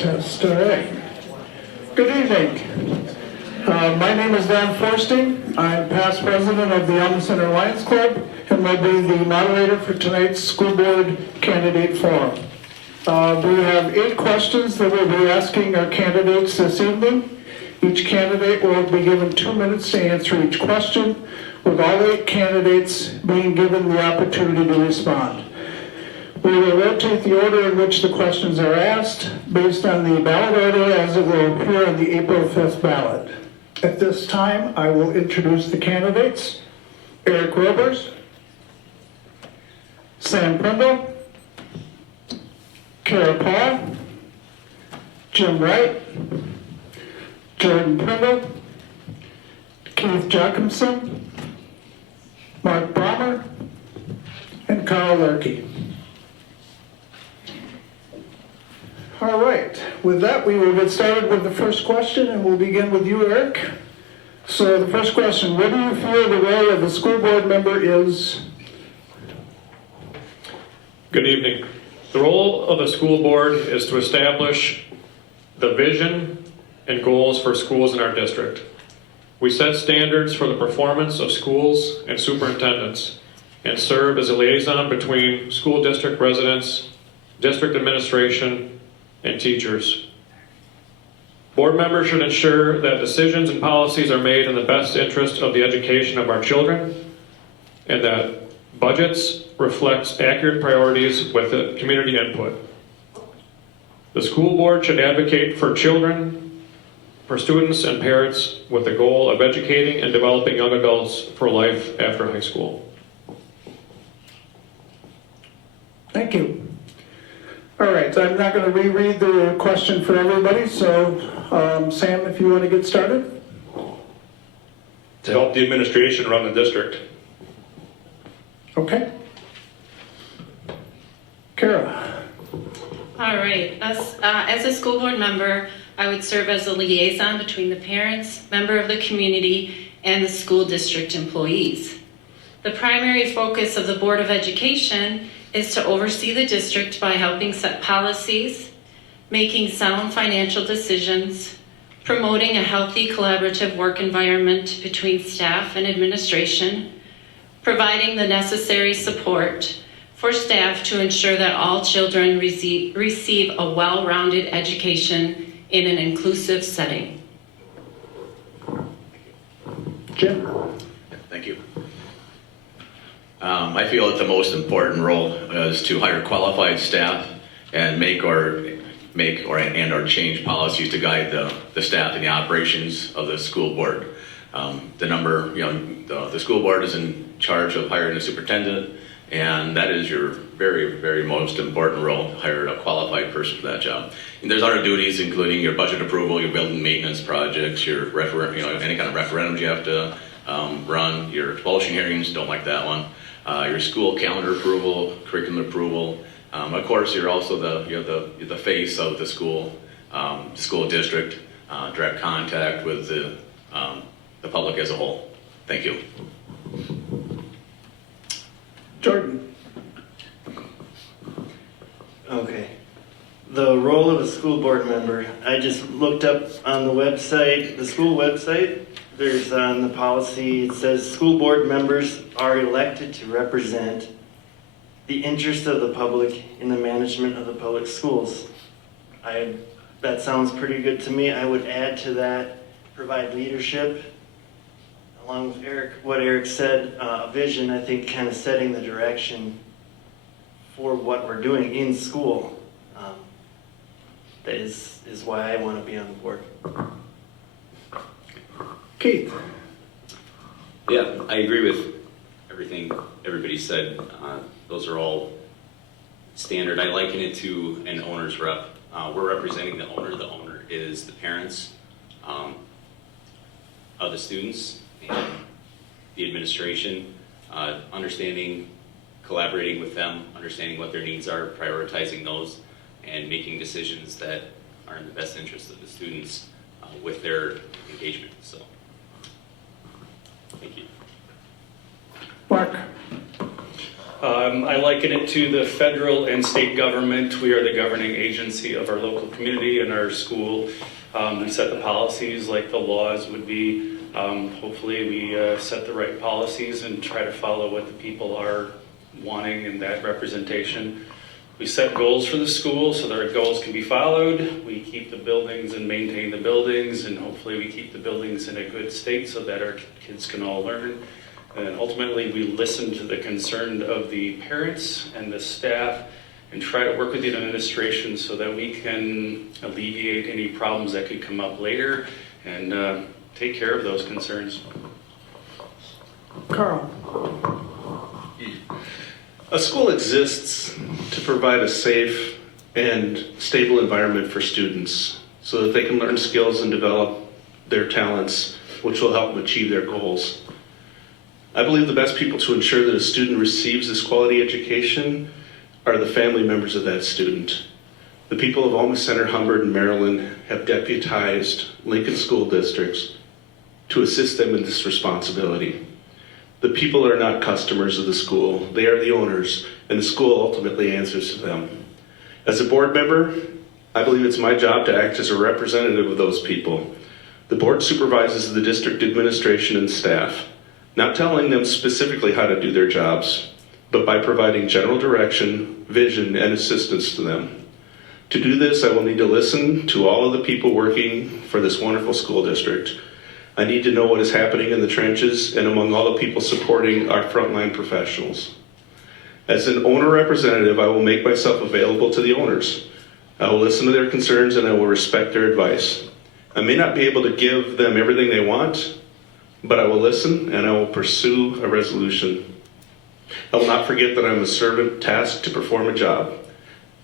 Test, all right. Good evening. My name is Don Forsting. I'm past president of the Elm Center Lions Club and will be the moderator for tonight's school board candidate forum. We have 8 questions that we'll be asking our candidates this evening. Each candidate will be given 2 minutes to answer each question, with all 8 candidates being given the opportunity to respond. We will rotate the order in which the questions are asked based on the ballot order as it will appear on the April 5th ballot. At this time, I will introduce the candidates. Eric Robers, Sam Prindle, Kara Paul, Jim Wright, Jordan Prindle, Keith Jacobson, Mark Brommer, and Carl Larkey. All right, with that, we will get started with the first question, and we'll begin with you, Eric. So the first question, what do you feel the role of a school board member is? Good evening. The role of the school board is to establish the vision and goals for schools in our district. We set standards for the performance of schools and superintendents and serve as a liaison between school district residents, district administration, and teachers. Board members should ensure that decisions and policies are made in the best interest of the education of our children and that budgets reflect accurate priorities with the community input. The school board should advocate for children, for students and parents with the goal of educating and developing young adults for life after high school. Thank you. All right, I'm not going to reread the question for everybody, so Sam, if you want to get started. To help the administration run the district. Okay. Kara. All right, as a school board member, I would serve as a liaison between the parents, member of the community, and the school district employees. The primary focus of the Board of Education is to oversee the district by helping set policies, making sound financial decisions, promoting a healthy collaborative work environment between staff and administration, providing the necessary support for staff to ensure that all children receive a well-rounded education in an inclusive setting. Jim. Thank you. I feel that the most important role is to hire qualified staff and make or change policies to guide the staff in the operations of the school board. The school board is in charge of hiring a superintendent, and that is your very, very most important role, hire a qualified person for that job. And there's other duties, including your budget approval, your building maintenance projects, your any kind of referendums you have to run, your expulsion hearings, don't like that one. Your school calendar approval, curriculum approval. Of course, you're also the face of the school district, direct contact with the public as a whole. Thank you. Jordan. Okay. The role of a school board member. I just looked up on the website, the school website. There's on the policy, it says school board members are elected to represent the interest of the public in the management of the public schools. That sounds pretty good to me. I would add to that, provide leadership, along with what Eric said, a vision, I think, kind of setting the direction for what we're doing in school. That is why I want to be on the board. Keith. Yeah, I agree with everything everybody said. Those are all standard. I liken it to an owner's rep. We're representing the owner. The owner is the parents of the students and the administration, understanding, collaborating with them, understanding what their needs are, prioritizing those, and making decisions that are in the best interest of the students with their engagement. So, thank you. Mark. I liken it to the federal and state government. We are the governing agency of our local community and our school. We set the policies like the laws would be. Hopefully we set the right policies and try to follow what the people are wanting in that representation. We set goals for the school so that our goals can be followed. We keep the buildings and maintain the buildings, and hopefully we keep the buildings in a good state so that our kids can all learn. And ultimately, we listen to the concern of the parents and the staff and try to work with the administration so that we can alleviate any problems that could come up later and take care of those concerns. Carl? A school exists to provide a safe and stable environment for students so that they can learn skills and develop their talents, which will help them achieve their goals. I believe the best people to ensure that a student receives this quality education are the family members of that student. The people of Alma Center-Humbird-Merrilan have deputized Lincoln School Districts to assist them in this responsibility. The people are not customers of the school, they are the owners, and the school ultimately answers to them. As a board member, I believe it's my job to act as a representative of those people. The board supervises the district administration and staff, not telling them specifically how to do their jobs, but by providing general direction, vision, and assistance to them. To do this, I will need to listen to all of the people working for this wonderful school district. I need to know what is happening in the trenches and among all the people supporting our frontline professionals. As an owner representative, I will make myself available to the owners. I will listen to their concerns and I will respect their advice. I may not be able to give them everything they want, but I will listen and I will pursue a resolution. I will not forget that I'm a servant tasked to perform a job.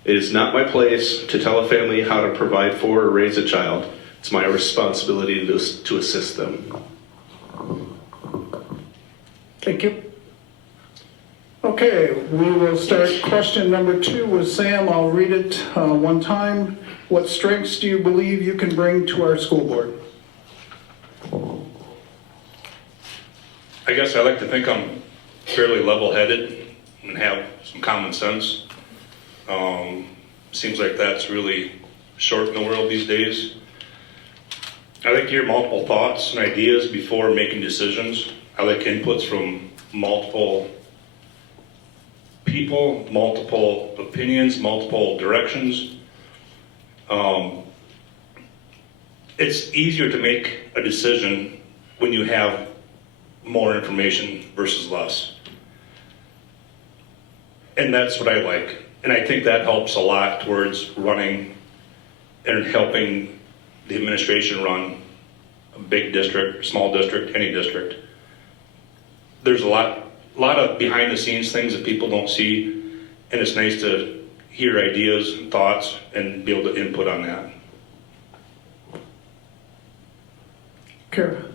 It is not my place to tell a family how to provide for or raise a child. It's my responsibility to assist them. Thank you. Okay, we will start question number 2 with Sam. I'll read it one time. What strengths do you believe you can bring to our school board? I guess I like to think I'm fairly level-headed and have some common sense. Seems like that's really short in the world these days. I like to hear multiple thoughts and ideas before making decisions. I like inputs from multiple people, multiple opinions, multiple directions. It's easier to make a decision when you have more information versus less. And that's what I like. And I think that helps a lot towards running and helping the administration run a big district, small district, any district. There's a lot of behind the scenes things that people don't see, and it's nice to hear ideas and thoughts and be able to input on that. Kara?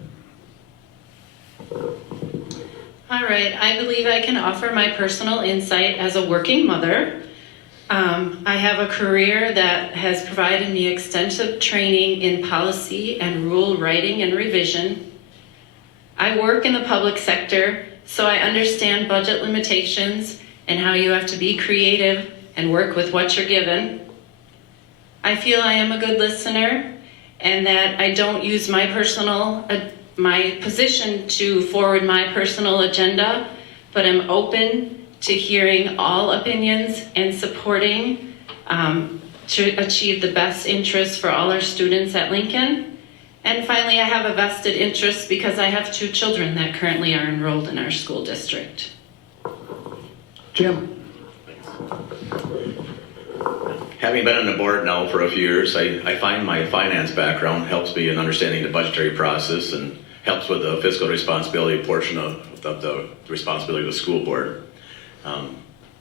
All right, I believe I can offer my personal insight as a working mother. I have a career that has provided me extensive training in policy and rule writing and revision. I work in the public sector, so I understand budget limitations and how you have to be creative and work with what you're given. I feel I am a good listener and that I don't use my position to forward my personal agenda, but I'm open to hearing all opinions and supporting to achieve the best interests for all our students at Lincoln. And finally, I have a vested interest because I have 2 children that currently are enrolled in our school district. Jim? Having been on the board now for a few years, I find my finance background helps me in understanding the budgetary process and helps with the fiscal responsibility portion of the responsibility of the school board.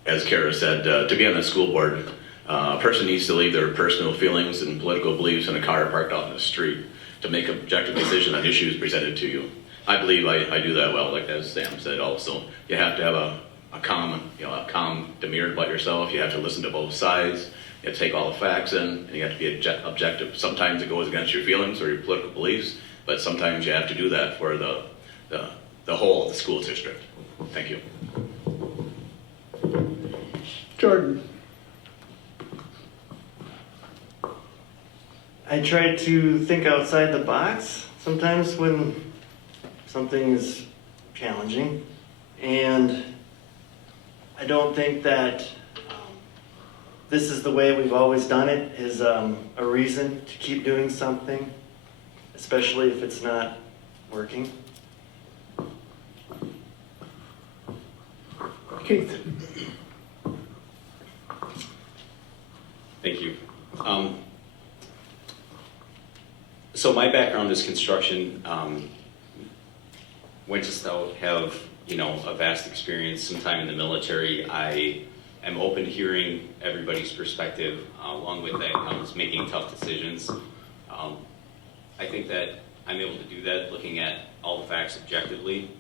As Kara said, to be on the school board, a person needs to leave their personal feelings and political beliefs in a car parked out in the street to make an objective decision on issues presented to you. I believe I do that well, like as Sam said also. You have to have a calm demeanor about yourself. You have to listen to both sides. You have to take all the facts in, and you have to be objective. Sometimes it goes against your feelings or your political beliefs, but sometimes you have to do that for the whole of the school district. Thank you. Jordan. I try to think outside the box sometimes when something is challenging. And I don't think that this is the way we've always done it is a reason to keep doing something, especially if it's not working. Keith. Thank you. So my background is construction. Went to Stout, have a vast experience, some time in the military. I am open to hearing everybody's perspective. Along with that comes making tough decisions. I think that I'm able to do that looking at all the facts objectively.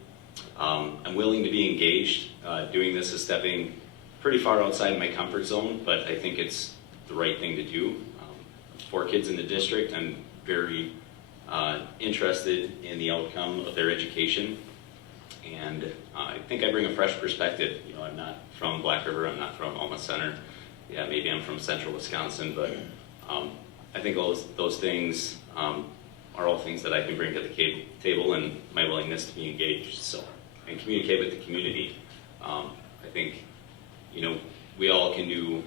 I'm willing to be engaged. Doing this is stepping pretty far outside my comfort zone, but I think it's the right thing to do. 4 kids in the district. I'm very interested in the outcome of their education, and I think I bring a fresh perspective. I'm not from Black River, I'm not from Alma Center. Yeah, maybe I'm from central Wisconsin, but I think those things are all things that I can bring to the table, and my willingness to be engaged. So, and communicate with the community. I think we all can do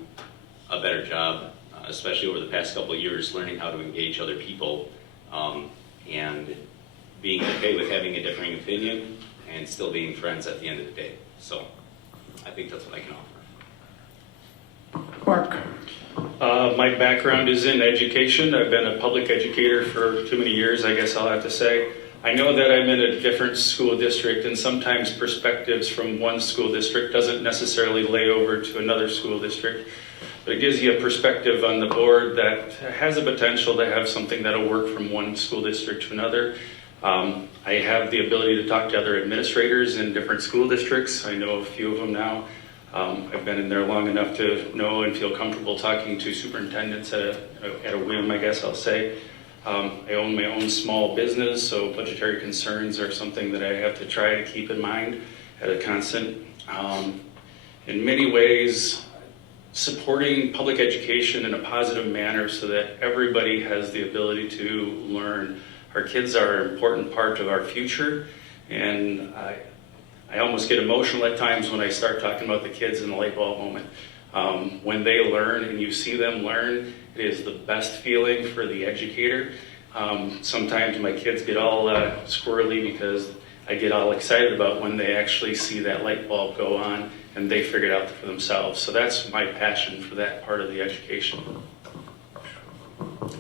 a better job, especially over the past couple of years, learning how to engage other people, and being okay with having a differing opinion and still being friends at the end of the day. So I think that's what I can offer. Mark. My background is in education. I've been a public educator for too many years, I guess I'll have to say. I know that I'm in a different school district, and sometimes perspectives from one school district doesn't necessarily lay over to another school district. But it gives you a perspective on the board that has a potential to have something that'll work from one school district to another. I have the ability to talk to other administrators in different school districts. I know a few of them now. I've been in there long enough to know and feel comfortable talking to superintendents at a whim, I guess I'll say. I own my own small business, so budgetary concerns are something that I have to try to keep in mind at a constant. In many ways, supporting public education in a positive manner so that everybody has the ability to learn. Our kids are an important part of our future, and I almost get emotional at times when I start talking about the kids in the light bulb moment. When they learn and you see them learn, it is the best feeling for the educator. Sometimes my kids get all squirrely because I get all excited about when they actually see that light bulb go on and they figure it out for themselves. So that's my passion for that part of the education.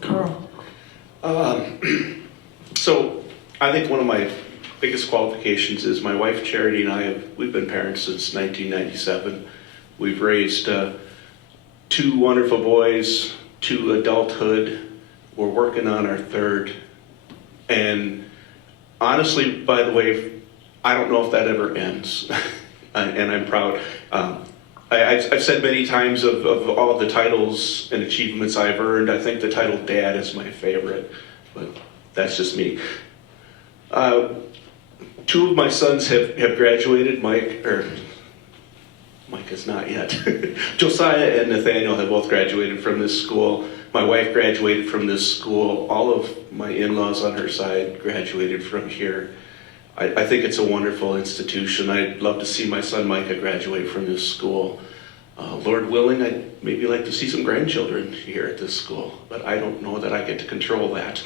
Carl. So I think one of my biggest qualifications is my wife Charity and we've been parents since 1997. We've raised 2 wonderful boys to adulthood. We're working on our 3rd. And honestly, by the way, I don't know if that ever ends. And I'm proud. I've said many times of all the titles and achievements I've earned, I think the title Dad is my favorite, but that's just me. 2 of my sons have graduated. Mike has not yet. Josiah and Nathaniel have both graduated from this school. My wife graduated from this school. All of my in-laws on her side graduated from here. I think it's a wonderful institution. I'd love to see my son Micah graduate from this school. Lord willing, I'd maybe like to see some grandchildren here at this school, but I don't know that I get to control that.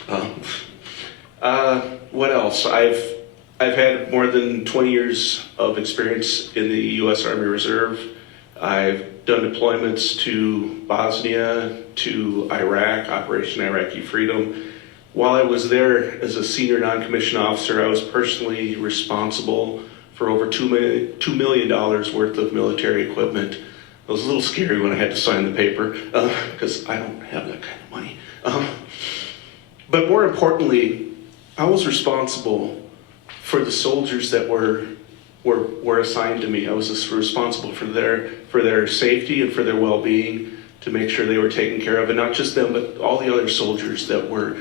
What else? I've had more than 20 years of experience in the U.S. Army Reserve. I've done deployments to Bosnia, to Iraq, Operation Iraqi Freedom. While I was there as a senior non-commissioned officer, I was personally responsible for over $2 million worth of military equipment. It was a little scary when I had to sign the paper because I don't have that kind of money. But more importantly, I was responsible for the soldiers that were assigned to me. I was responsible for their safety and for their well-being, to make sure they were taken care of, and not just them, but all the other soldiers that were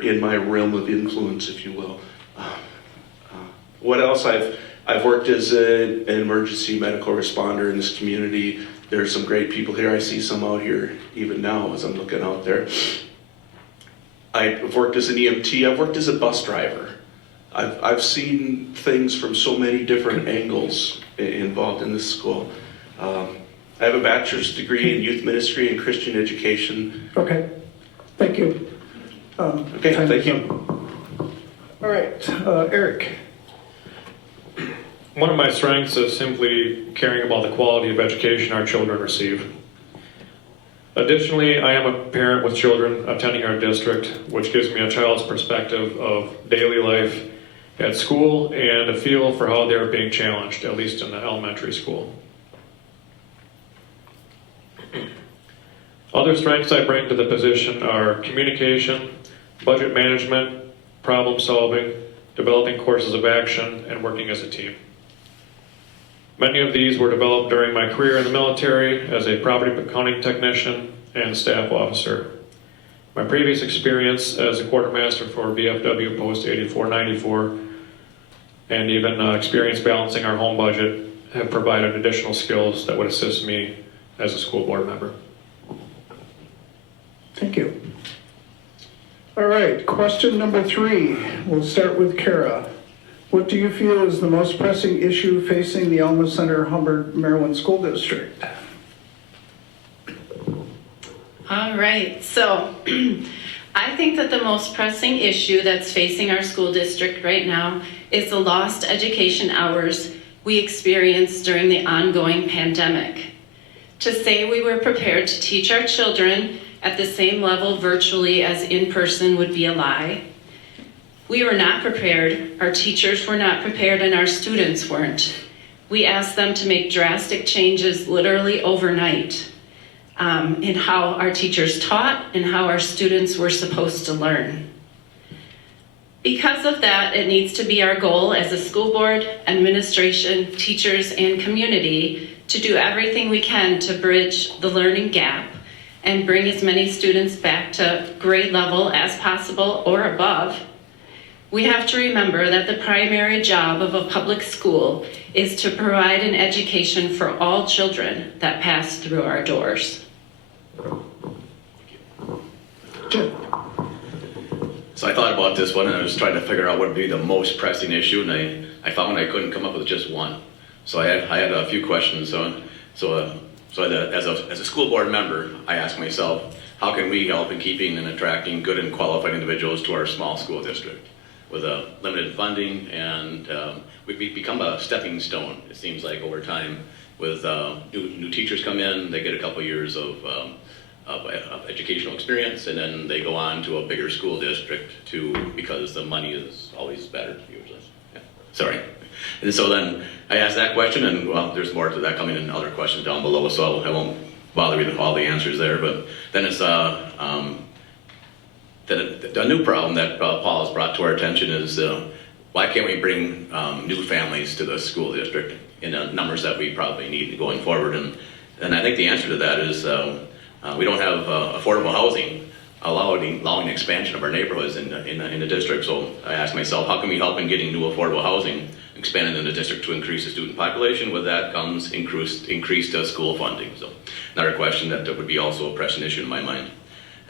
in my realm of influence, if you will. What else? I've worked as an emergency medical responder in this community, There's some great people here. I see some out here even now as I'm looking out there. I've worked as an EMT. I've worked as a bus driver. I've seen things from so many different angles involved in this school. I have a bachelor's degree in youth ministry and Christian education. Okay, thank you. Okay, thank you. All right, Eric. One of my strengths is simply caring about the quality of education our children receive. Additionally, I am a parent with children attending our district, which gives me a child's perspective of daily life at school and a feel for how they're being challenged, at least in the elementary school. Other strengths I bring to the position are communication, budget management, problem solving, developing courses of action, and working as a team. Many of these were developed during my career in the military as a property accounting technician and staff officer. My previous experience as a quartermaster for VFW Post 8494 and even experience balancing our home budget have provided additional skills that would assist me as a school board member. Thank you. All right, question number 3. We'll start with Kara. What do you feel is the most pressing issue facing the Alma Center-Humbird-Merrilan School District? All right, so I think that the most pressing issue that's facing our school district right now is the lost education hours we experienced during the ongoing pandemic. To say we were prepared to teach our children at the same level virtually as in person would be a lie. We were not prepared, our teachers were not prepared, and our students weren't. We asked them to make drastic changes literally overnight in how our teachers taught and how our students were supposed to learn. Because of that, it needs to be our goal as a school board, administration, teachers, and community to do everything we can to bridge the learning gap and bring as many students back to grade level as possible or above. We have to remember that the primary job of a public school is to provide an education for all children that pass through our doors. Jim. So I thought about this one and I was trying to figure out what would be the most pressing issue, and I found I couldn't come up with just one. So I had a few questions. As a school board member, I asked myself, how can we help in keeping and attracting good and qualified individuals to our small school district? With limited funding, and we've become a stepping stone, it seems like, over time. With new teachers come in, they get a couple years of educational experience, and then they go on to a bigger school district because the money is always better, usually. Yeah. Sorry. And so then I asked that question, and well, there's more to that coming in other questions down below, so I won't bother you with all the answers there. But then it's the new problem that Paul has brought to our attention is why can't we bring new families to the school district in the numbers that we probably need going forward? And I think the answer to that is we don't have affordable housing allowing expansion of our neighborhoods in the district. So I asked myself, how can we help in getting new affordable housing expanded in the district to increase the student population? With that comes increased school funding. So another question that would be also a pressing issue in my mind.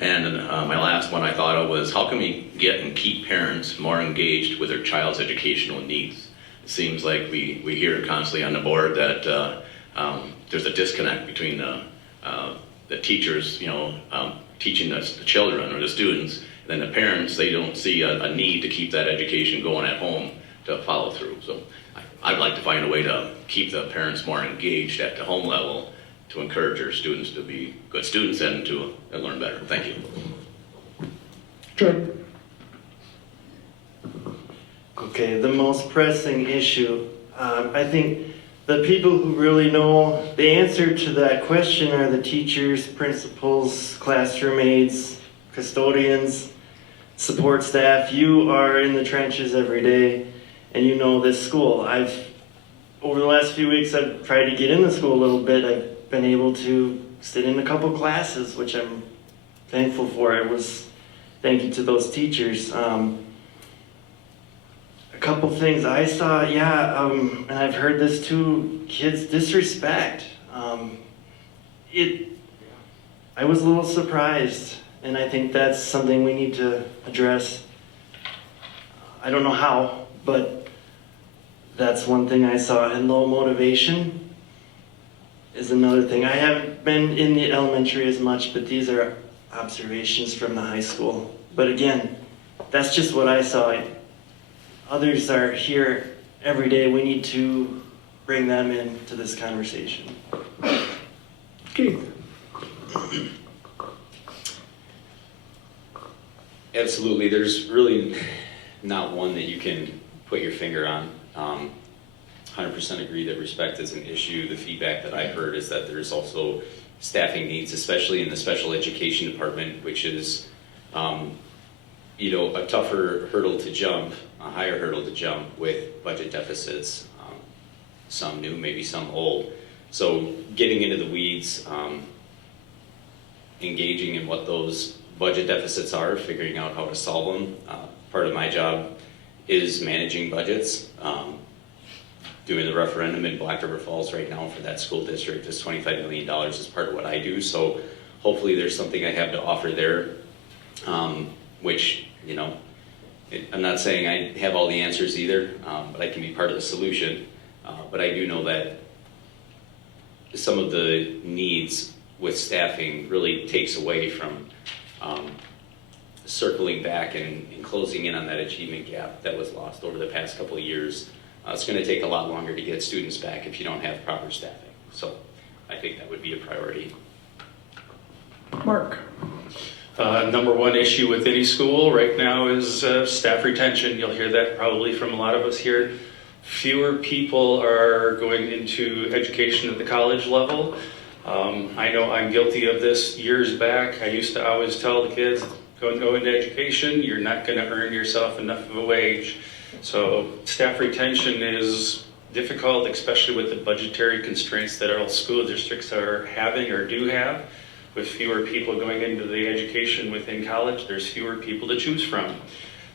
And my last one I thought of was, how can we get and keep parents more engaged with their child's educational needs? It seems like we hear constantly on the board that there's a disconnect between the teachers, teaching the children or the students, and then the parents. They don't see a need to keep that education going at home to follow through. So I'd like to find a way to keep the parents more engaged at the home level, to encourage our students to be good students and to learn better. Thank you. Jordan. Okay, the most pressing issue. I think the people who really know the answer to that question are the teachers, principals, classroom aides, custodians, support staff. You are in the trenches every day, and you know this school. Over the last few weeks, I've tried to get in the school a little bit. I've been able to sit in a couple classes, which I'm thankful for. Thank you to those teachers. A couple things I saw, and I've heard this too, kids disrespect. I was a little surprised, and I think that's something we need to address. I don't know how, but that's one thing I saw. And low motivation is another thing. I haven't been in the elementary as much, but these are observations from the high school. But again, that's just what I saw. Others are here every day. We need to bring them into this conversation. Keith? Absolutely. There's really not one that you can put your finger on. 100% agree that respect is an issue. The feedback that I heard is that there's also staffing needs, especially in the special education department, which is, a tougher hurdle to jump, a higher hurdle to jump with budget deficits, some new, maybe some old. So getting into the weeds, engaging in what those budget deficits are, figuring out how to solve them. Part of my job is managing budgets. Doing the referendum in Black River Falls right now for that school district is $25 million is part of what I do. So hopefully there's something I have to offer there, which, I'm not saying I have all the answers either, but I can be part of the solution. But I do know that some of the needs with staffing really takes away from circling back and closing in on that achievement gap that was lost over the past couple of years. It's going to take a lot longer to get students back if you don't have proper staffing. So I think that would be a priority. Mark? Number one issue with any school right now is staff retention. You'll hear that probably from a lot of us here. Fewer people are going into education at the college level. I know I'm guilty of this years back. I used to always tell the kids, go into education, you're not going to earn yourself enough of a wage. So staff retention is difficult, especially with the budgetary constraints that all school districts are having or do have. With fewer people going into the education within college, there's fewer people to choose from.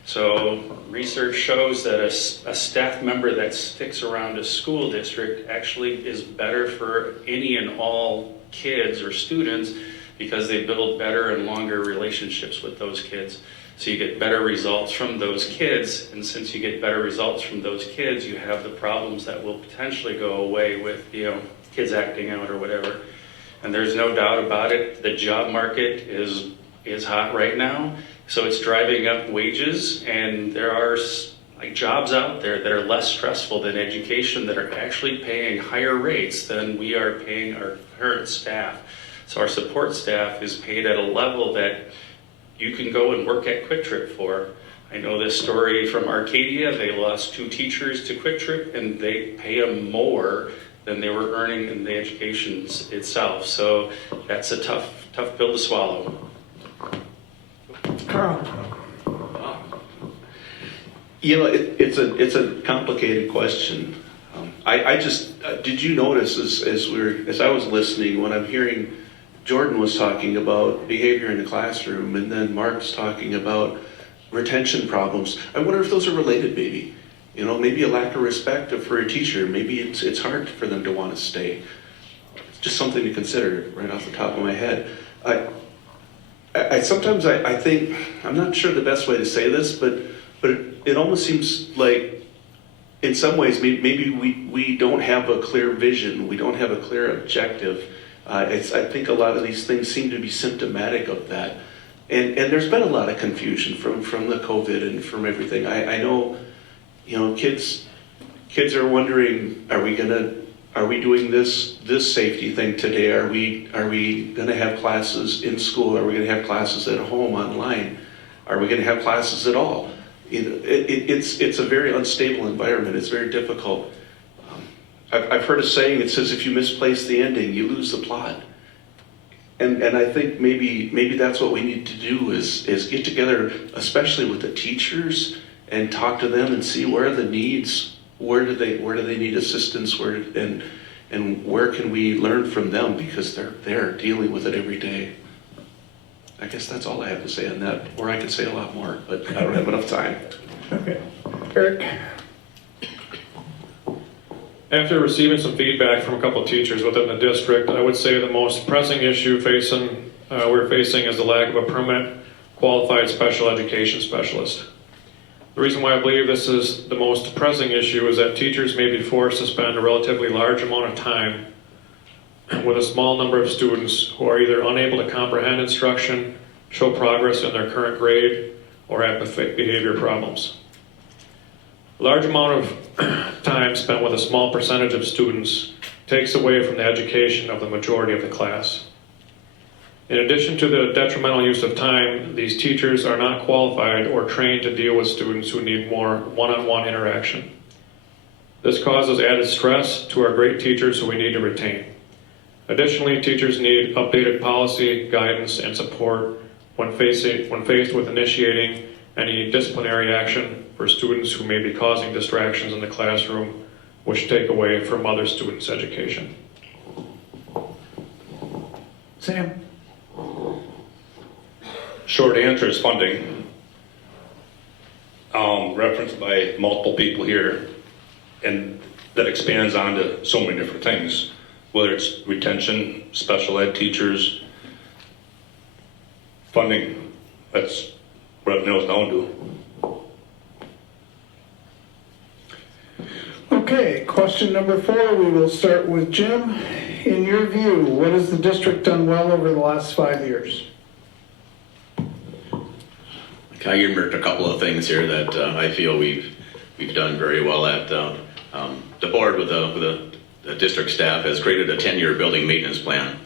So research shows that a staff member that sticks around a school district actually is better for any and all kids or students because they build better and longer relationships with those kids. So you get better results from those kids, and since you get better results from those kids, you have the problems that will potentially go away with, kids acting out or whatever. And there's no doubt about it, the job market is hot right now, so it's driving up wages, and there are jobs out there that are less stressful than education that are actually paying higher rates than we are paying our current staff. So our support staff is paid at a level that you can go and work at Quick Trip for. I know this story from Arcadia. They lost 2 teachers to Quick Trip, and they pay them more than they were earning in the education itself. So that's a tough pill to swallow. Carl? It's a complicated question. I just did you notice as I was listening when I'm hearing Jordan was talking about behavior in the classroom, and then Mark's talking about retention problems. I wonder if those are related, maybe. Maybe a lack of respect for a teacher. Maybe it's hard for them to want to stay. It's just something to consider right off the top of my head. I sometimes think, I'm not sure the best way to say this, but it almost seems like in some ways maybe we don't have a clear vision. We don't have a clear objective. I think a lot of these things seem to be symptomatic of that. And there's been a lot of confusion from the COVID and from everything. I know, kids are wondering, are we doing this safety thing today? Are we gonna have classes in school? Are we gonna have classes at home online? Are we gonna have classes at all? It's a very unstable environment. It's very difficult. I've heard a saying, it says if you misplace the ending, you lose the plot. And I think maybe that's what we need to do is get together, especially with the teachers, and talk to them and see where are the needs, where do they need assistance, and where can we learn from them, because they're dealing with it every day. I guess that's all I have to say on that, or I could say a lot more, but I don't have enough time. Okay. Eric? After receiving some feedback from a couple of teachers within the district, I would say the most pressing issue we're facing is the lack of a permanent qualified special education specialist. The reason why I believe this is the most pressing issue is that teachers may be forced to spend a relatively large amount of time with a small number of students who are either unable to comprehend instruction, show progress in their current grade, or have behavior problems. A large amount of time spent with a small percentage of students takes away from the education of the majority of the class. In addition to the detrimental use of time, these teachers are not qualified or trained to deal with students who need more one-on-one interaction. This causes added stress to our great teachers who we need to retain. Additionally, teachers need updated policy, guidance, and support when faced with initiating any disciplinary action for students who may be causing distractions in the classroom, which take away from other students' education. Sam? Short answer is funding. Referenced by multiple people here, and that expands onto so many different things, whether it's retention, special ed teachers, funding. That's what it nails down to. Okay, question number 4, we will start with Jim. In your view, what has the district done well over the last 5 years? I earmarked a couple of things here that I feel we've done very well at. The board with the district staff has created a 10-year building maintenance plan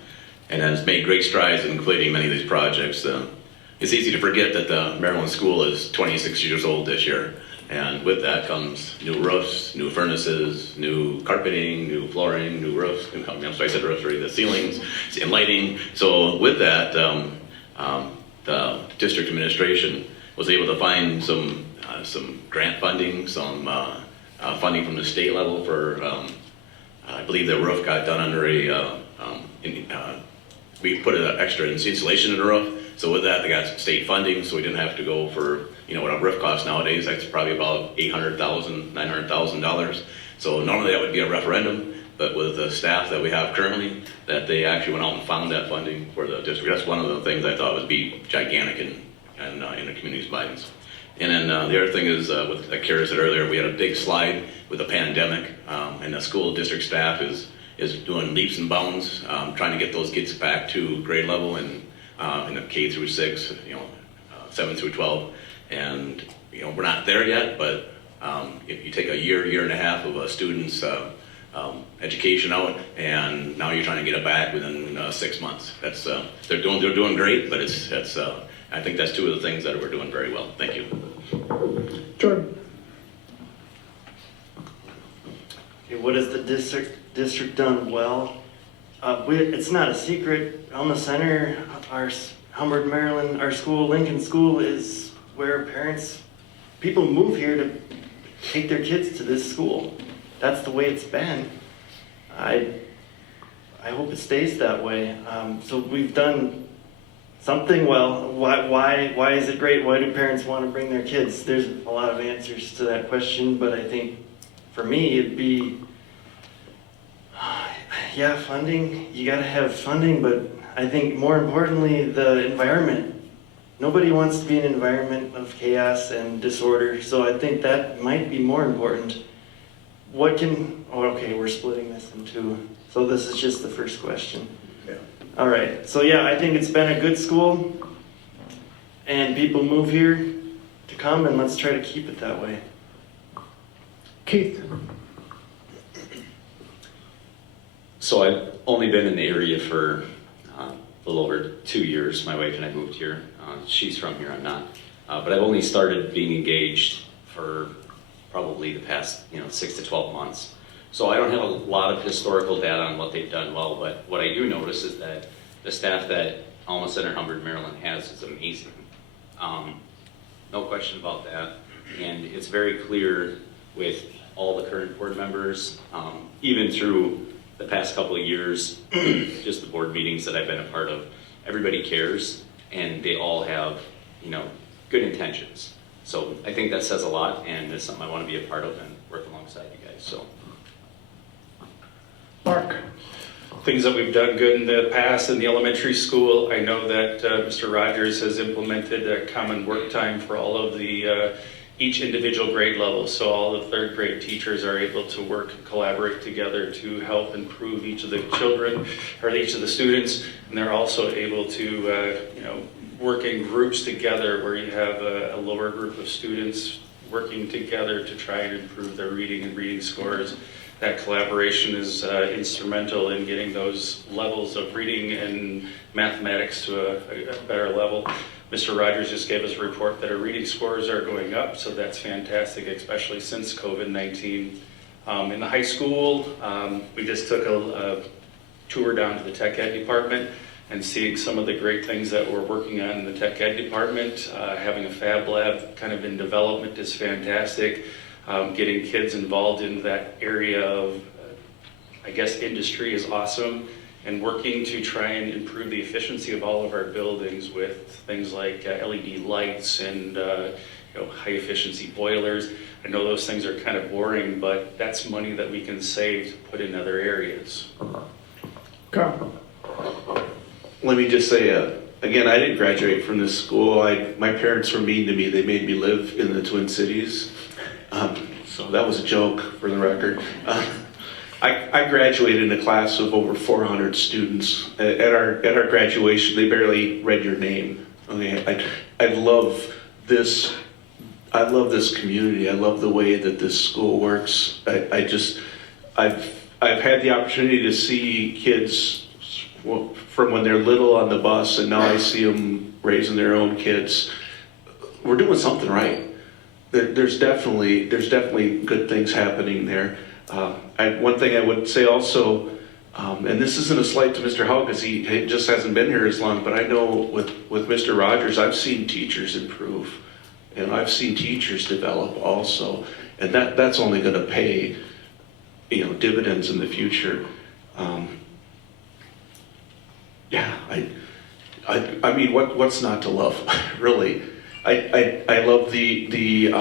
and has made great strides in completing many of these projects. It's easy to forget that the Maryland school is 26 years old this year, and with that comes new roofs, new furnaces, new carpeting, new flooring, new roofs. I said roofs, right? The ceilings and lighting. So with that, the district administration was able to find some grant funding, some funding from the state level for, I believe the roof got done under we put an extra insulation in the roof. So with that, they got state funding, so we didn't have to go for, what a roof costs nowadays. That's probably about $800,000, $900,000. So normally that would be a referendum, but with the staff that we have currently, that they actually went out and found that funding for the district. That's one of the things I thought would be gigantic in the community's minds. And then the other thing is, like Kara said earlier, we had a big slide with the pandemic, and the school district staff is doing leaps and bounds, trying to get those kids back to grade level and in the K through 6, 7 through 12. And we're not there yet, but if you take a year and a half of a student's education out, and now you're trying to get it back within 6 months. That's they're doing great, but it's I think that's 2 of the things that we're doing very well. Thank you. Jordan? Okay, what has the district done well? It's not a secret. Alma Center, our Humbird-Merrilan, our school, Lincoln School, is where people move here to take their kids to this school. That's the way it's been. I hope it stays that way. So we've done something well. Why is it great? Why do parents want to bring their kids? There's a lot of answers to that question, but I think for me it'd be, funding. You gotta have funding, but I think more importantly, the environment. Nobody wants to be in an environment of chaos and disorder, so I think that might be more important. Okay, we're splitting this in 2. So this is just the first question. Yeah. All right, so I think it's been a good school, and people move here to come, and let's try to keep it that way. Keith? So I've only been in the area for a little over 2 years. My wife and I moved here. She's from here, I'm not. But I've only started being engaged for probably the past 6 to 12 months. So I don't have a lot of historical data on what they've done well, but what I do notice is that the staff that Alma Center-Humbird-Merrilan has is amazing. No question about that. And it's very clear with all the current board members, even through the past couple of years, just the board meetings that I've been a part of, everybody cares and they all have, good intentions. So I think that says a lot, and it's something I want to be a part of and work alongside you guys. So Mark? Things that we've done good in the past in the elementary school. I know that Mr. Rogers has implemented a common work time for all of the each individual grade level. So all the third grade teachers are able to work and collaborate together to help improve each of the children or each of the students. And they're also able to, work in groups together where you have a lower group of students working together to try and improve their reading and reading scores. That collaboration is instrumental in getting those levels of reading and mathematics to a better level. Mr. Rogers just gave us a report that our reading scores are going up, so that's fantastic, especially since COVID-19. In the high school, we just took a tour down to the tech ed department and seeing some of the great things that we're working on in the tech ed department. Having a fab lab kind of in development is fantastic. Getting kids involved in that area of, industry is awesome. And working to try and improve the efficiency of all of our buildings with things like LED lights and high efficiency boilers. I know those things are kind of boring, but that's money that we can save to put in other areas. Carl? Let me just say, again, I didn't graduate from this school. My parents were mean to me. They made me live in the Twin Cities. So that was a joke, for the record. I graduated in a class of over 400 students. At our graduation, they barely read your name. Okay, I love this. I love this community. I love the way that this school works. I've had the opportunity to see kids from when they're little on the bus, and now I see them raising their own kids. We're doing something right. There's definitely good things happening there. One thing I would say also, and this isn't a slight to Mr. Hall because he just hasn't been here as long, but I know with Mr. Rogers, I've seen teachers improve, and I've seen teachers develop also, and that's only going to pay, dividends in the future. I mean, what's not to love, really? I love the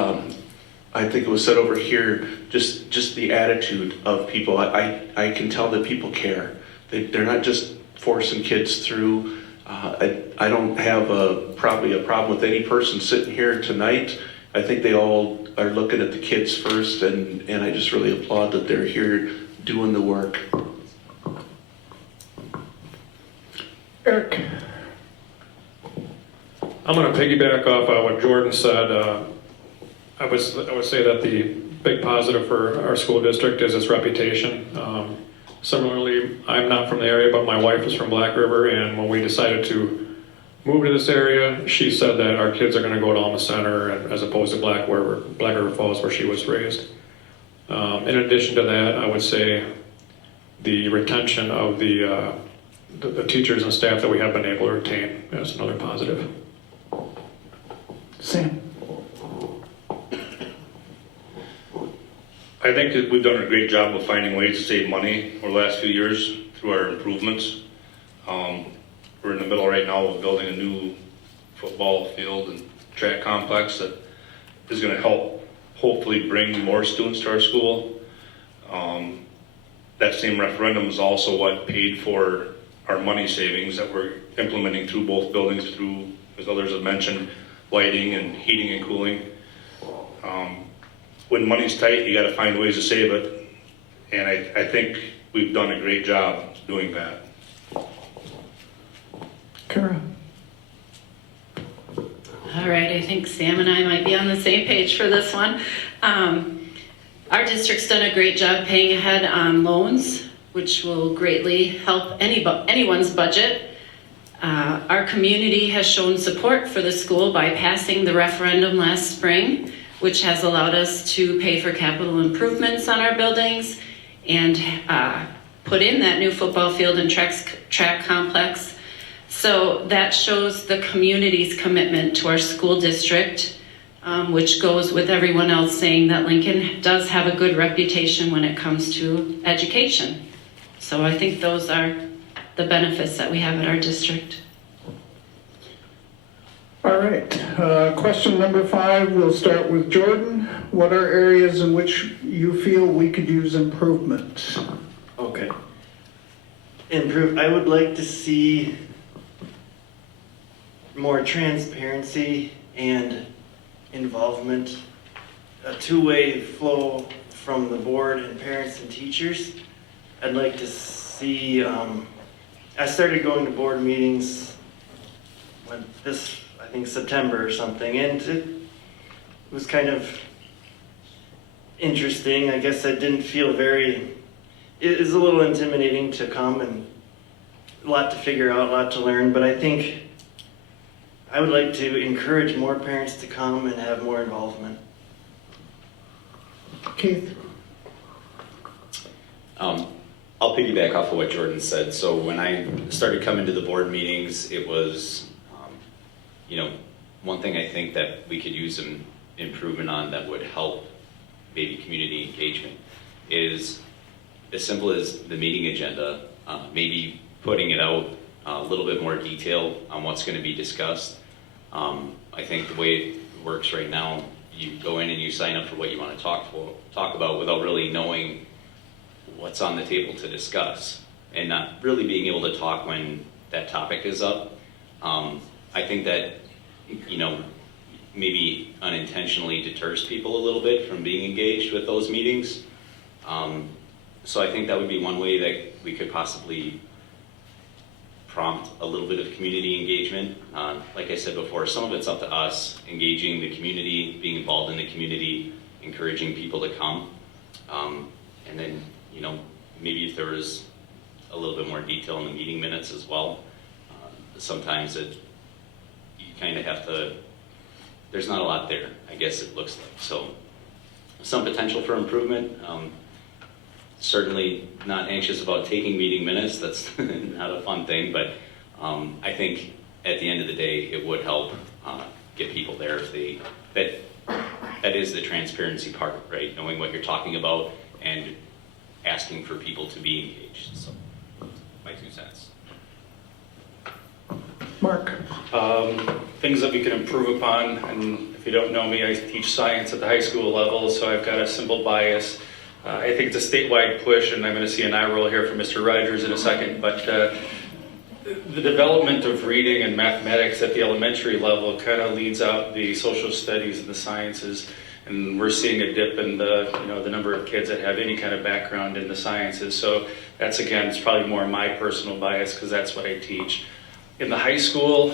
I think it was said over here, just the attitude of people. I can tell that people care. They're not just forcing kids through. I don't have probably a problem with any person sitting here tonight. I think they all are looking at the kids first, and I just really applaud that they're here doing the work. Eric? I'm going to piggyback off what Jordan said. I would say that the big positive for our school district is its reputation. Similarly, I'm not from the area, but my wife is from Black River, and when we decided to move to this area, she said that our kids are going to go to Alma Center as opposed to Black River Falls, where she was raised. In addition to that, I would say the retention of the teachers and staff that we have been able to retain is another positive. Sam? I think that we've done a great job of finding ways to save money over the last few years through our improvements. We're in the middle right now of building a new football field and track complex that is going to help hopefully bring more students to our school. That same referendum is also what paid for our money savings that we're implementing through both buildings, through, as others have mentioned, lighting and heating and cooling. When money's tight, you got to find ways to save it, and I think we've done a great job doing that. Kara? All right, I think Sam and I might be on the same page for this one. Our district's done a great job paying ahead on loans, which will greatly help anyone's budget. Our community has shown support for the school by passing the referendum last spring, which has allowed us to pay for capital improvements on our buildings and put in that new football field and track complex. So that shows the community's commitment to our school district, which goes with everyone else saying that Lincoln does have a good reputation when it comes to education. So I think those are the benefits that we have at our district. All right, question number 5, we'll start with Jordan. What are areas in which you feel we could use improvement? Okay. improve. I would like to see more transparency and involvement, a two-way flow from the board and parents and teachers. I'd like to see, I started going to board meetings when I think September or something, and it was kind of interesting. I guess I didn't feel it is a little intimidating to come, and a lot to figure out, a lot to learn, but I think I would like to encourage more parents to come and have more involvement. Keith? I'll piggyback off of what Jordan said. So when I started coming to the board meetings, it was, one thing I think that we could use some improvement on that would help maybe community engagement is as simple as the meeting agenda, maybe putting it out a little bit more detail on what's going to be discussed. I think the way it works right now, you go in and you sign up for what you want to talk about without really knowing what's on the table to discuss and not really being able to talk when that topic is up. I think that, maybe unintentionally deters people a little bit from being engaged with those meetings. So I think that would be one way that we could possibly prompt a little bit of community engagement. Like I said before, some of it's up to us, engaging the community, being involved in the community, encouraging people to come. And then, maybe if there was a little bit more detail in the meeting minutes as well. Sometimes you kind of have to, there's not a lot there, I guess it looks like. So some potential for improvement. Certainly not anxious about taking meeting minutes. That's not a fun thing, but I think at the end of the day, it would help get people there if that is the transparency part, right? Knowing what you're talking about and asking for people to be engaged. So my 2 cents. Mark? Things that we can improve upon, and if you don't know me, I teach science at the high school level, so I've got a simple bias. I think it's a statewide push, and I'm going to see an eye roll here from Mr. Rogers in a second, but the development of reading and mathematics at the elementary level kind of leads out the social studies and the sciences, and we're seeing a dip in the number of kids that have any kind of background in the sciences. So that's, again, it's probably more my personal bias because that's what I teach. In the high school,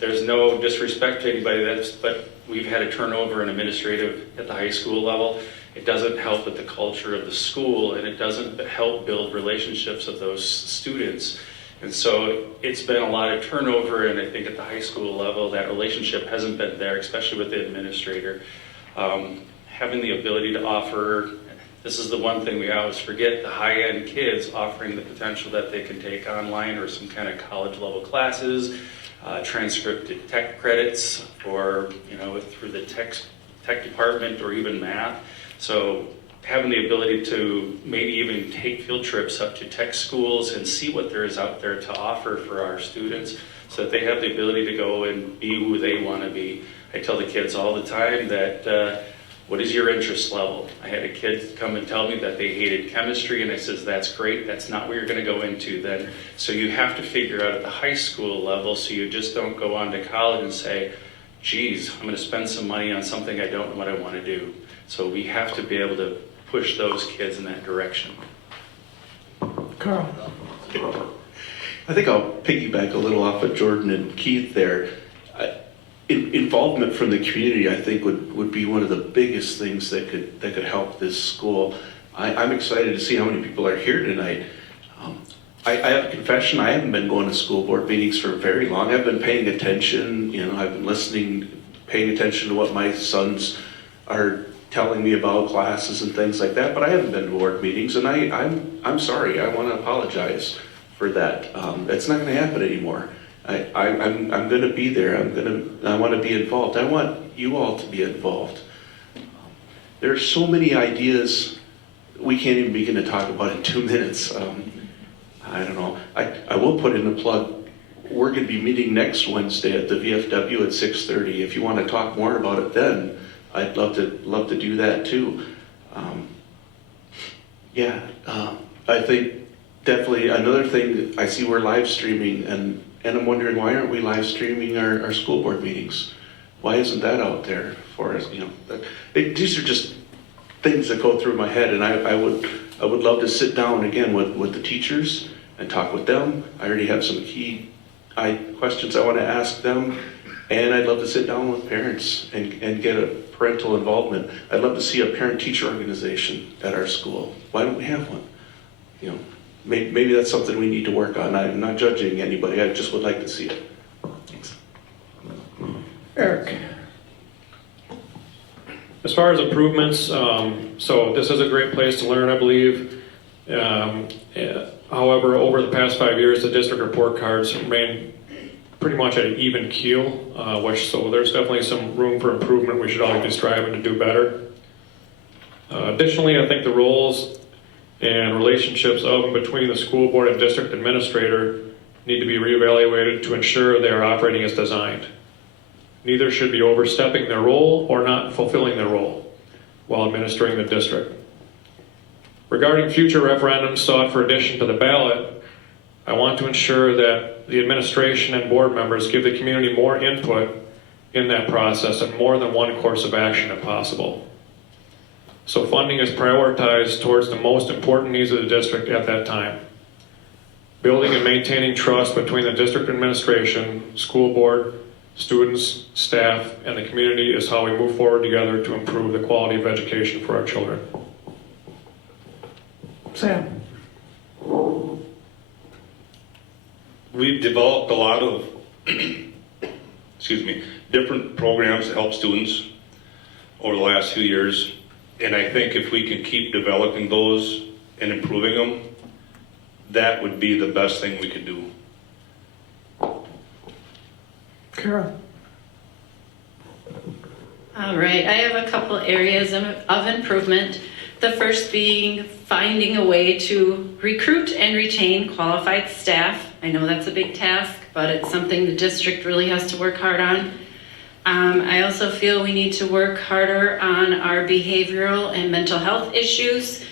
there's no disrespect to anybody, but we've had a turnover in administrative at the high school level. It doesn't help with the culture of the school, and it doesn't help build relationships of those students. And so it's been a lot of turnover, and I think at the high school level, that relationship hasn't been there, especially with the administrator. Having the ability to offer, this is the one thing we always forget, the high-end kids offering the potential that they can take online or some kind of college-level classes, transcripted tech credits, or through the tech department or even math. So having the ability to maybe even take field trips up to tech schools and see what there is out there to offer for our students so that they have the ability to go and be who they want to be. I tell the kids all the time that, what is your interest level? I had a kid come and tell me that they hated chemistry, and I says, that's great, that's not what you're going to go into then. So you have to figure out at the high school level so you just don't go on to college and say, geez, I'm going to spend some money on something I don't know what I want to do. So we have to be able to push those kids in that direction. Carl? I think I'll piggyback a little off of Jordan and Keith there. Involvement from the community, I think, would be one of the biggest things that could help this school. I'm excited to see how many people are here tonight. I have a confession, I haven't been going to school board meetings for very long. I've been paying attention, I've been listening, paying attention to what my sons are telling me about classes and things like that, but I haven't been to board meetings, and I'm sorry, I want to apologize for that. It's not going to happen anymore. I'm going to be there. I want to be involved. I want you all to be involved. There are so many ideas we can't even begin to talk about in 2 minutes. I don't know. I will put in a plug. We're going to be meeting next Wednesday at the VFW at 6:30. If you want to talk more about it then, I'd love to do that too. I think definitely another thing, I see we're live streaming, and I'm wondering, why aren't we live streaming our school board meetings? Why isn't that out there for us? These are just things that go through my head, and I would love to sit down again with the teachers and talk with them. I already have some key questions I want to ask them, and I'd love to sit down with parents and get a parental involvement. I'd love to see a parent-teacher organization at our school. Why don't we have one? Maybe that's something we need to work on. I'm not judging anybody, I just would like to see it. Thanks. Eric? As far as improvements, so this is a great place to learn, I believe. However, over the past 5 years, the district report cards remain pretty much at an even keel, so there's definitely some room for improvement. We should always be striving to do better. Additionally, I think the roles and relationships of and between the school board and district administrator need to be reevaluated to ensure they are operating as designed. Neither should be overstepping their role or not fulfilling their role while administering the district. Regarding future referendums sought for addition to the ballot, I want to ensure that the administration and board members give the community more input in that process and more than one course of action if possible. So funding is prioritized towards the most important needs of the district at that time. Building and maintaining trust between the district administration, school board, students, staff, and the community is how we move forward together to improve the quality of education for our children. Sam? We've developed a lot of, different programs to help students over the last few years. And I think if we can keep developing those and improving them, that would be the best thing we could do. Kara? All right, I have a couple areas of improvement. The first being finding a way to recruit and retain qualified staff. I know that's a big task, but it's something the district really has to work hard on. I also feel we need to work harder on our behavioral and mental health issues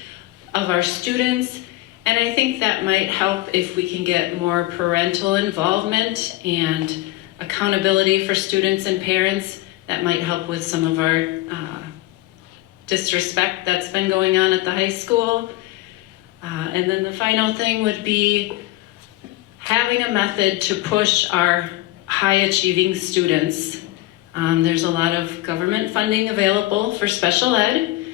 of our students. And I think that might help if we can get more parental involvement and accountability for students and parents. That might help with some of our disrespect that's been going on at the high school. And then the final thing would be having a method to push our high achieving students. There's a lot of government funding available for special ed,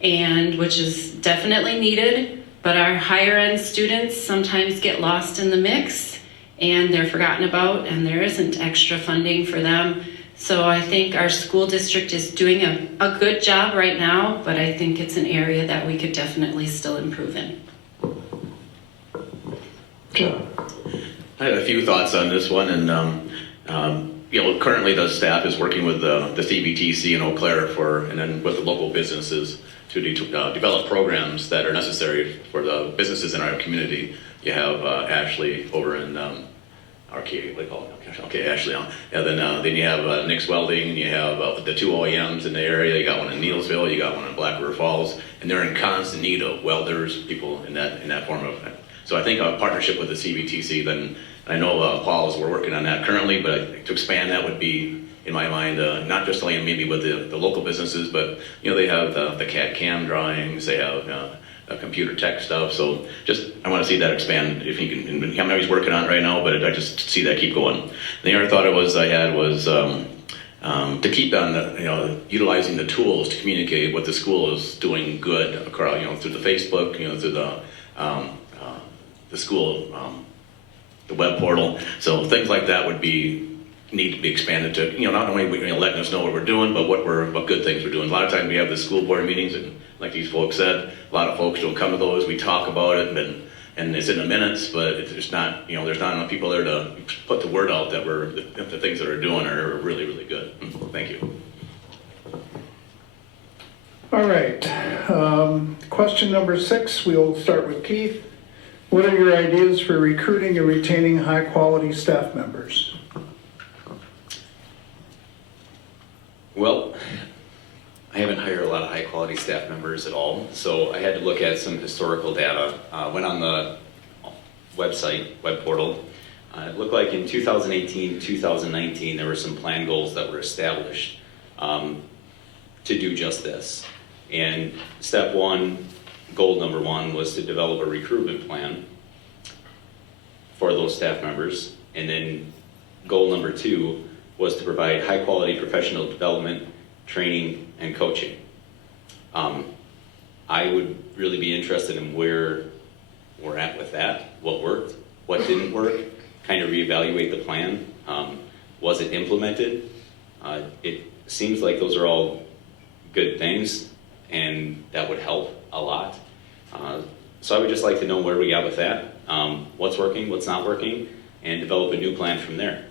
and which is definitely needed, but our higher end students sometimes get lost in the mix and they're forgotten about, and there isn't extra funding for them. So I think our school district is doing a good job right now, but I think it's an area that we could definitely still improve in. John? I had a few thoughts on this one, and currently the staff is working with the CBTC in Eau Claire and then with the local businesses to develop programs that are necessary for the businesses in our community. You have Ashley over in Arcade, what do you call it? Okay, Ashley. Then you have Nick's Welding. You have the two OEMs in the area. You got one in Neelsville. You got one in Black River Falls, and they're in constant need of welders, people in that form of. So I think a partnership with the CBTC. Then I know we're working on that currently, but to expand that would be, in my mind, not just only maybe with the local businesses, but they have the CAD/CAM drawings. They have computer tech stuff. So I want to see that expand. If you can, I know he's working on it right now, but I just see that keep going. The other thought I had was to keep on utilizing the tools to communicate what the school is doing good across, through the Facebook, through the school, the web portal. So things like that need to be expanded to, not only letting us know what we're doing, but what good things we're doing. A lot of times we have the school board meetings, and like these folks said, a lot of folks don't come to those. We talk about it, and it's in the minutes, but there's not enough people there to put the word out that the things that we're doing are really, really good. Thank you. All right. Question number 6, we'll start with Keith. What are your ideas for recruiting and retaining high-quality staff members? Well, I haven't hired a lot of high-quality staff members at all, so I had to look at some historical data. Went on the web portal. It looked like in 2018, 2019, there were some plan goals that were established to do just this. And step one, goal number one, was to develop a recruitment plan for those staff members. And then goal number two was to provide high quality professional development, training, and coaching. I would really be interested in where we're at with that, what worked, what didn't work, kind of reevaluate the plan. Was it implemented? It seems like those are all good things, and that would help a lot. So I would just like to know where we got with that, what's working, what's not working, and develop a new plan from there.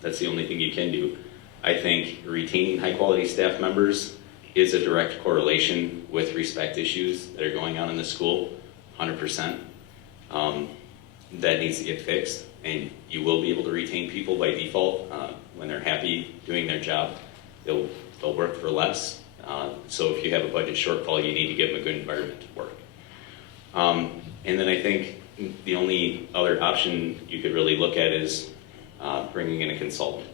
That's the only thing you can do. I think retaining high quality staff members is a direct correlation with respect issues that are going on in the school, 100%. That needs to get fixed, and you will be able to retain people by default when they're happy doing their job. They'll work for less. So if you have a budget shortfall, you need to give them a good environment to work. And then I think the only other option you could really look at is bringing in a consultant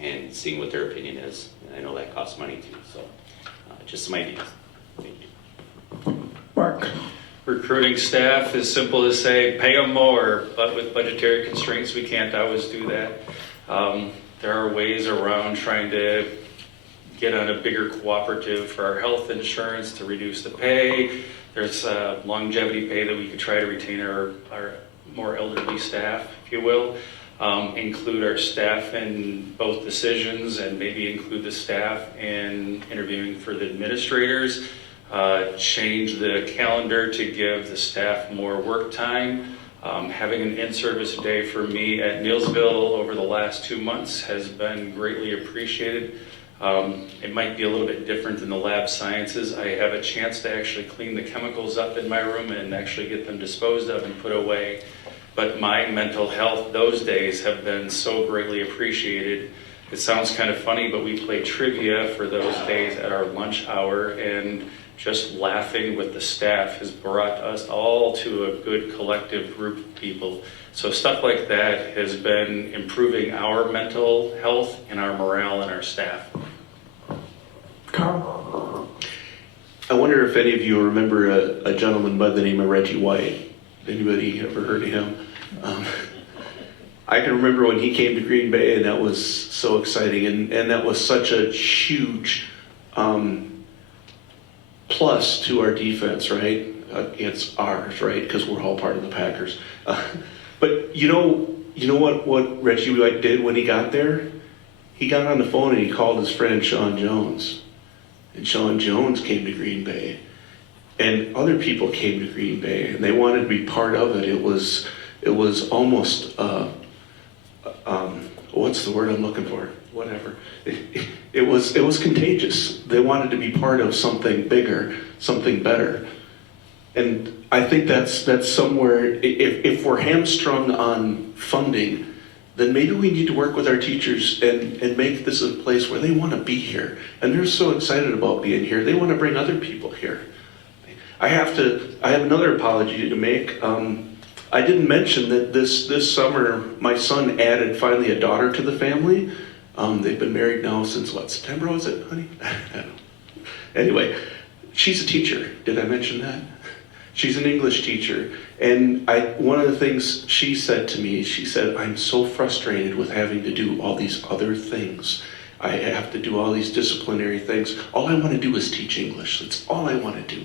and seeing what their opinion is. And I know that costs money too, so just some ideas. Thank you. Mark? Recruiting staff is simple as say, pay them more, but with budgetary constraints, we can't always do that. There are ways around trying to get on a bigger cooperative for our health insurance to reduce the pay. There's longevity pay that we could try to retain our more elderly staff, if you will. Include our staff in both decisions and maybe include the staff in interviewing for the administrators. Change the calendar to give the staff more work time. Having an in-service day for me at Neilsville over the last 2 months has been greatly appreciated. It might be a little bit different than the lab sciences. I have a chance to actually clean the chemicals up in my room and actually get them disposed of and put away. But my mental health those days have been so greatly appreciated. It sounds kind of funny, but we play trivia for those days at our lunch hour, and just laughing with the staff has brought us all to a good collective group of people. So stuff like that has been improving our mental health and our morale in our staff. Carl? I wonder if any of you remember a gentleman by the name of Reggie White. Anybody ever heard of him? I can remember when he came to Green Bay, and that was so exciting, and that was such a huge plus to our defense, right? It's ours, right? Because we're all part of the Packers. But you know what Reggie White did when he got there? He got on the phone and he called his friend Sean Jones. And Sean Jones came to Green Bay. And other people came to Green Bay, and they wanted to be part of it. It was almost, what's the word I'm looking for? Whatever. It was contagious. They wanted to be part of something bigger, something better. And I think that's somewhere, if we're hamstrung on funding, then maybe we need to work with our teachers and make this a place where they want to be here. And they're so excited about being here, they want to bring other people here. I have another apology to make. I didn't mention that this summer, my son added finally a daughter to the family. They've been married now since what, September was it, honey? I don't know. Anyway, she's a teacher. Did I mention that? She's an English teacher. And one of the things she said to me, she said, I'm so frustrated with having to do all these other things. I have to do all these disciplinary things. All I want to do is teach English. That's all I want to do.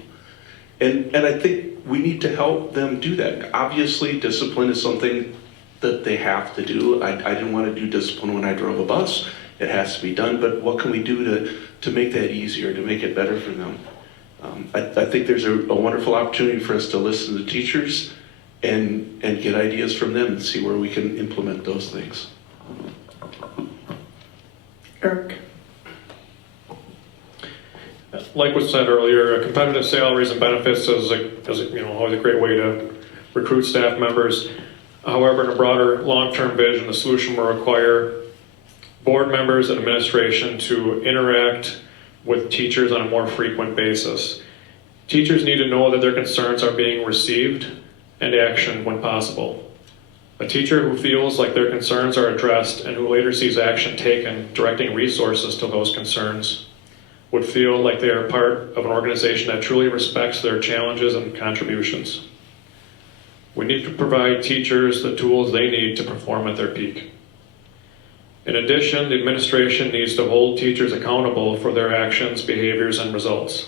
And I think we need to help them do that. Obviously, discipline is something that they have to do. I didn't want to do discipline when I drove a bus. It has to be done. But what can we do to make that easier, to make it better for them? I think there's a wonderful opportunity for us to listen to teachers and get ideas from them and see where we can implement those things. Eric? Like was said earlier, competitive salaries and benefits is always a great way to recruit staff members. However, in a broader long-term vision, the solution will require board members and administration to interact with teachers on a more frequent basis. Teachers need to know that their concerns are being received and action when possible. A teacher who feels like their concerns are addressed and who later sees action taken directing resources to those concerns would feel like they are part of an organization that truly respects their challenges and contributions. We need to provide teachers the tools they need to perform at their peak. In addition, the administration needs to hold teachers accountable for their actions, behaviors, and results.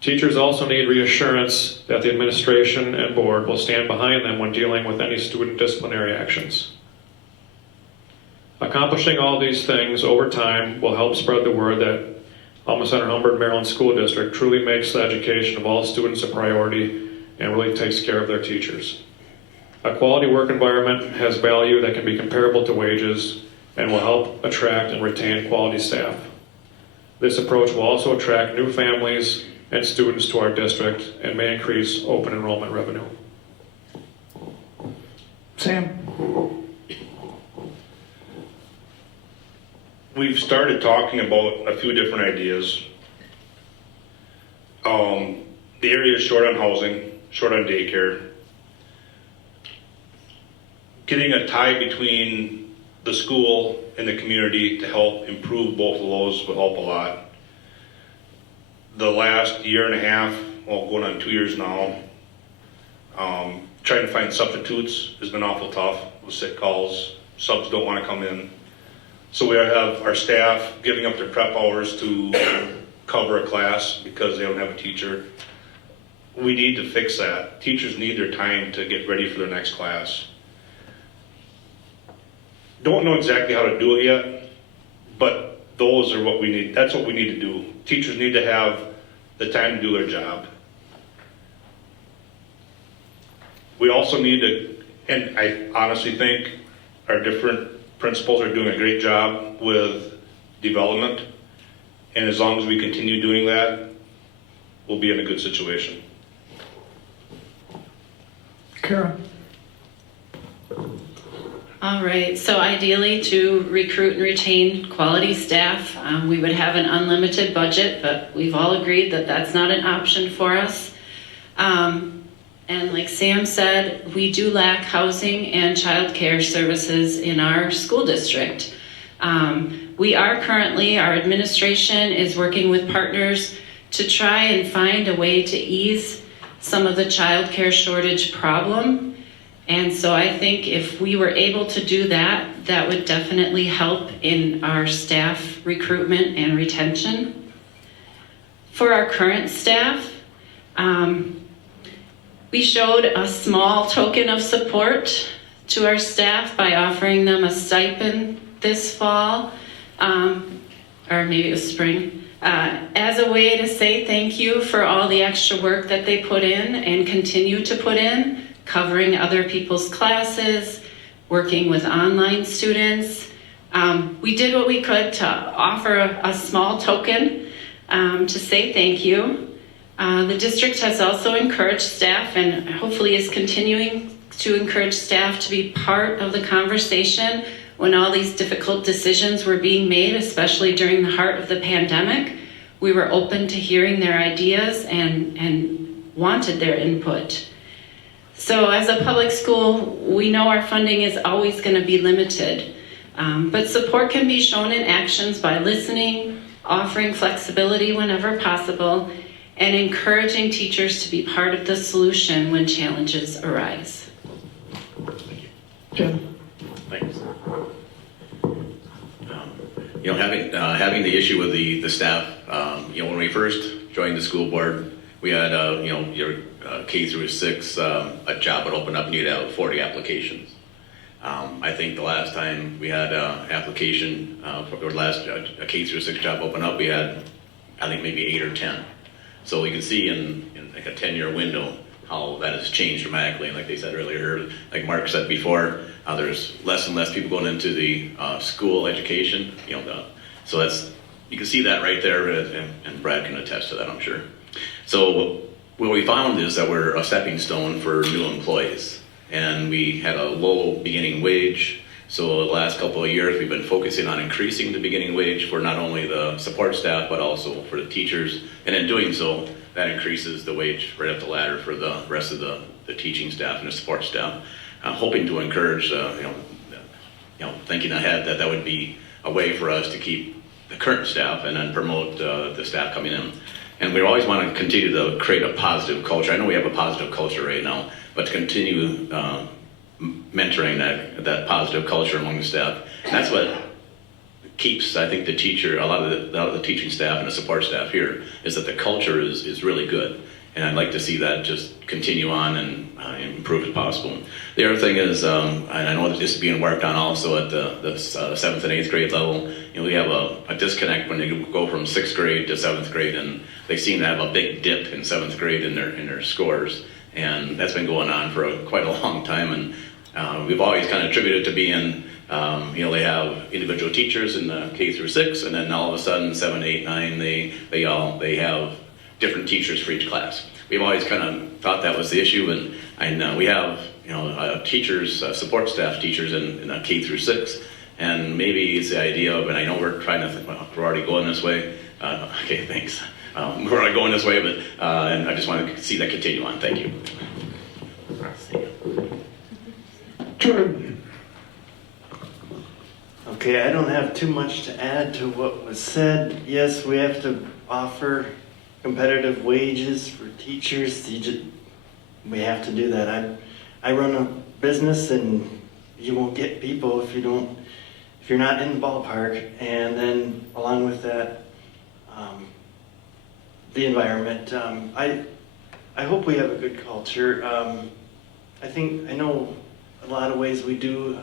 Teachers also need reassurance that the administration and board will stand behind them when dealing with any student disciplinary actions. Accomplishing all these things over time will help spread the word that Alma Center-Humbird-Merrilan School District truly makes the education of all students a priority and really takes care of their teachers. A quality work environment has value that can be comparable to wages and will help attract and retain quality staff. This approach will also attract new families and students to our district and may increase open enrollment revenue. Sam? We've started talking about a few different ideas. The area is short on housing, short on daycare. Getting a tie between the school and the community to help improve both of those will help a lot. The last year and a half, well, going on 2 years now, trying to find substitutes has been awful tough with sick calls. Subs don't want to come in. So we have our staff giving up their prep hours to cover a class because they don't have a teacher. We need to fix that. Teachers need their time to get ready for their next class. Don't know exactly how to do it yet, but those are what we need. That's what we need to do. Teachers need to have the time to do their job. We also need to, and I honestly think our different principals are doing a great job with development. And as long as we continue doing that, we'll be in a good situation. Kara? All right, so ideally to recruit and retain quality staff, we would have an unlimited budget, but we've all agreed that that's not an option for us. And like Sam said, we do lack housing and childcare services in our school district. We are currently, our administration is working with partners to try and find a way to ease some of the childcare shortage problem. And so I think if we were able to do that, that would definitely help in our staff recruitment and retention. For our current staff, we showed a small token of support to our staff by offering them a stipend this fall, or maybe it was spring, as a way to say thank you for all the extra work that they put in and continue to put in, covering other people's classes, working with online students. We did what we could to offer a small token to say thank you. The district has also encouraged staff and hopefully is continuing to encourage staff to be part of the conversation when all these difficult decisions were being made, especially during the heart of the pandemic. We were open to hearing their ideas and wanted their input. So as a public school, we know our funding is always going to be limited, but support can be shown in actions by listening, offering flexibility whenever possible, and encouraging teachers to be part of the solution when challenges arise. Jen? Thanks. Having the issue with the staff, when we first joined the school board, we had, your K through 6, a job would open up and you'd have 40 applications. I think the last time we had application, a K through 6 job open up, we had, I think maybe 8 or 10. So we can see in like a 10-year window how that has changed dramatically. And like they said earlier, like Mark said before, there's less and less people going into the school education. So that's, you can see that right there, and Brad can attest to that, I'm sure. So what we found is that we're a stepping stone for new employees, and we had a low beginning wage. So the last couple of years, we've been focusing on increasing the beginning wage for not only the support staff, but also for the teachers. And in doing so, that increases the wage right up the ladder for the rest of the the teaching staff and the support staff. I'm hoping to encourage, thinking ahead that would be a way for us to keep the current staff and then promote the staff coming in. And we always want to continue to create a positive culture. I know we have a positive culture right now, but to continue mentoring that positive culture among the staff. And that's what keeps, I think, the teacher, a lot of the teaching staff and the support staff here, is that the culture is really good. And I'd like to see that just continue on and improve as possible. The other thing is, and I know that this is being worked on also at the 7th and 8th grade level, we have a disconnect when they go from 6th grade to 7th grade, and they seem to have a big dip in 7th grade in their scores. And that's been going on for quite a long time, and we've always kind of attributed it to being, they have individual teachers in the K through 6, and then all of a sudden 7, 8, 9, they have different teachers for each class. We've always kind of thought that was the issue, and we have teachers, support staff teachers in K through 6, and maybe it's the idea of, and I know we're trying to think, well, we're already going this way. Okay, thanks. We're already going this way, but and I just want to see that continue on. Thank you. Jordan. Okay, I don't have too much to add to what was said. Yes, we have to offer competitive wages for teachers. We have to do that. I run a business, and you won't get people if you're not in the ballpark. And then along with that, the environment. I hope we have a good culture. I know a lot of ways we do.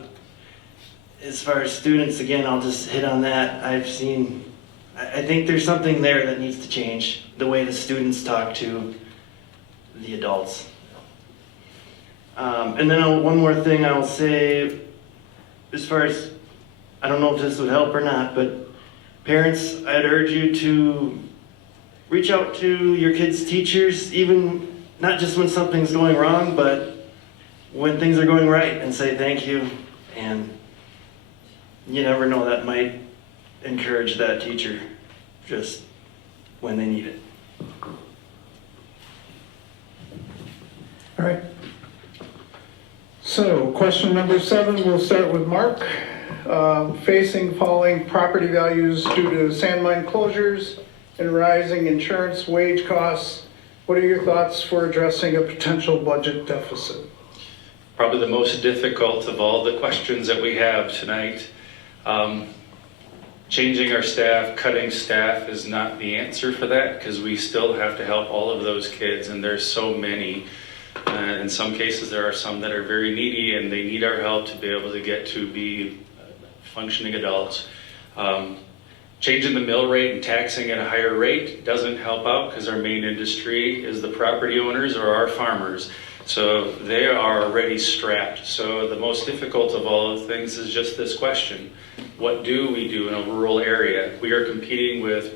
As far as students, again, I'll just hit on that. I think there's something there that needs to change, the way the students talk to the adults. And then one more thing I'll say, as far as, I don't know if this would help or not, but parents, I'd urge you to reach out to your kids' teachers, even not just when something's going wrong, but when things are going right, and say thank you. And you never know, that might encourage that teacher just when they need it. All right. So, question number 7, we'll start with Mark. Facing falling property values due to sand mine closures and rising insurance wage costs, what are your thoughts for addressing a potential budget deficit? Probably the most difficult of all the questions that we have tonight. Changing our staff, cutting staff is not the answer for that, because we still have to help all of those kids, and there's so many. In some cases, there are some that are very needy, and they need our help to be able to get to be functioning adults. Changing the mill rate and taxing at a higher rate doesn't help out, because our main industry is the property owners or our farmers. So they are already strapped. So the most difficult of all the things is just this question. What do we do in a rural area? We are competing with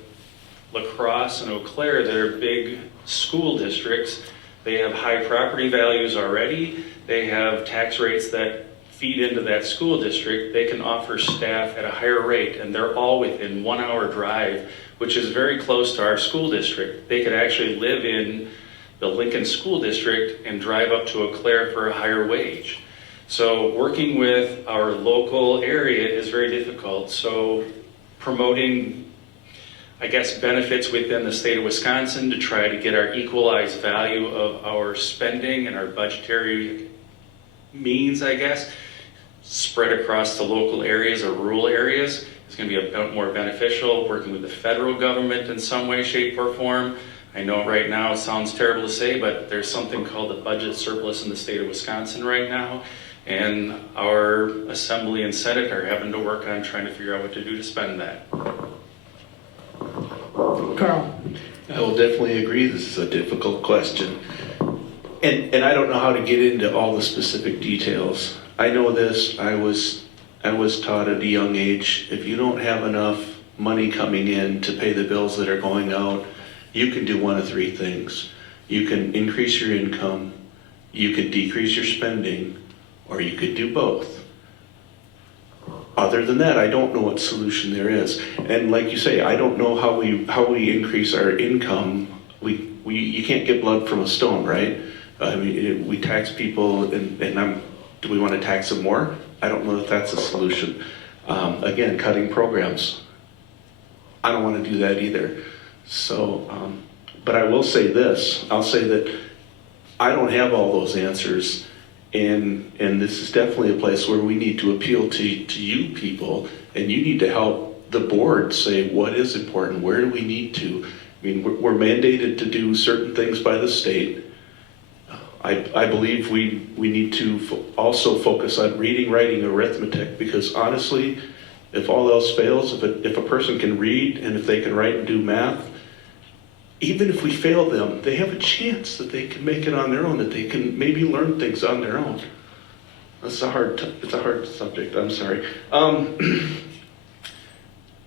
La Crosse and Eau Claire that are big school districts. They have high property values already. They have tax rates that feed into that school district. They can offer staff at a higher rate, and they're all within 1 hour drive, which is very close to our school district. They could actually live in the Lincoln School District and drive up to Eau Claire for a higher wage. So working with our local area is very difficult. So promoting, I guess, benefits within the state of Wisconsin to try to get our equalized value of our spending and our budgetary means, I guess, spread across the local areas or rural areas is going to be a bit more beneficial. Working with the federal government in some way, shape, or form. I know right now it sounds terrible to say, but there's something called the budget surplus in the state of Wisconsin right now, and our Assembly and Senate are having to work on trying to figure out what to do to spend that. Carl. I will definitely agree. This is a difficult question. And I don't know how to get into all the specific details. I know this. I was taught at a young age, if you don't have enough money coming in to pay the bills that are going out, you can do one of 3 things. You can increase your income, you could decrease your spending, or you could do both. Other than that, I don't know what solution there is. And like you say, I don't know how we increase our income. You can't get blood from a stone, right? I mean, we tax people, do we want to tax them more? I don't know if that's a solution. Again, cutting programs. I don't want to do that either. So, but I will say this. I'll say that I don't have all those answers, and this is definitely a place where we need to appeal to you people, and you need to help the board say what is important, where do we need to. I mean, we're mandated to do certain things by the state. I believe we need to also focus on reading, writing, arithmetic, because honestly, if all else fails, if a person can read and if they can write and do math, even if we fail them, they have a chance that they can make it on their own, that they can maybe learn things on their own. It's a hard subject, I'm sorry.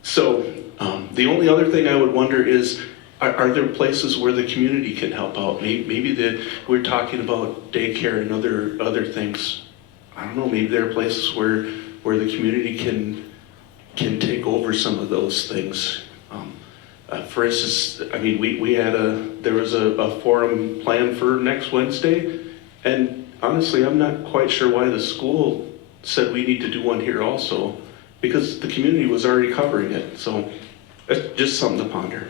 The only other thing I would wonder is, are there places where the community can help out? Maybe we're talking about daycare and other things. I don't know, maybe there are places where the community can take over some of those things. For instance, I mean, there was a forum planned for next Wednesday, and honestly, I'm not quite sure why the school said we need to do one here also, because the community was already covering it. So that's just something to ponder.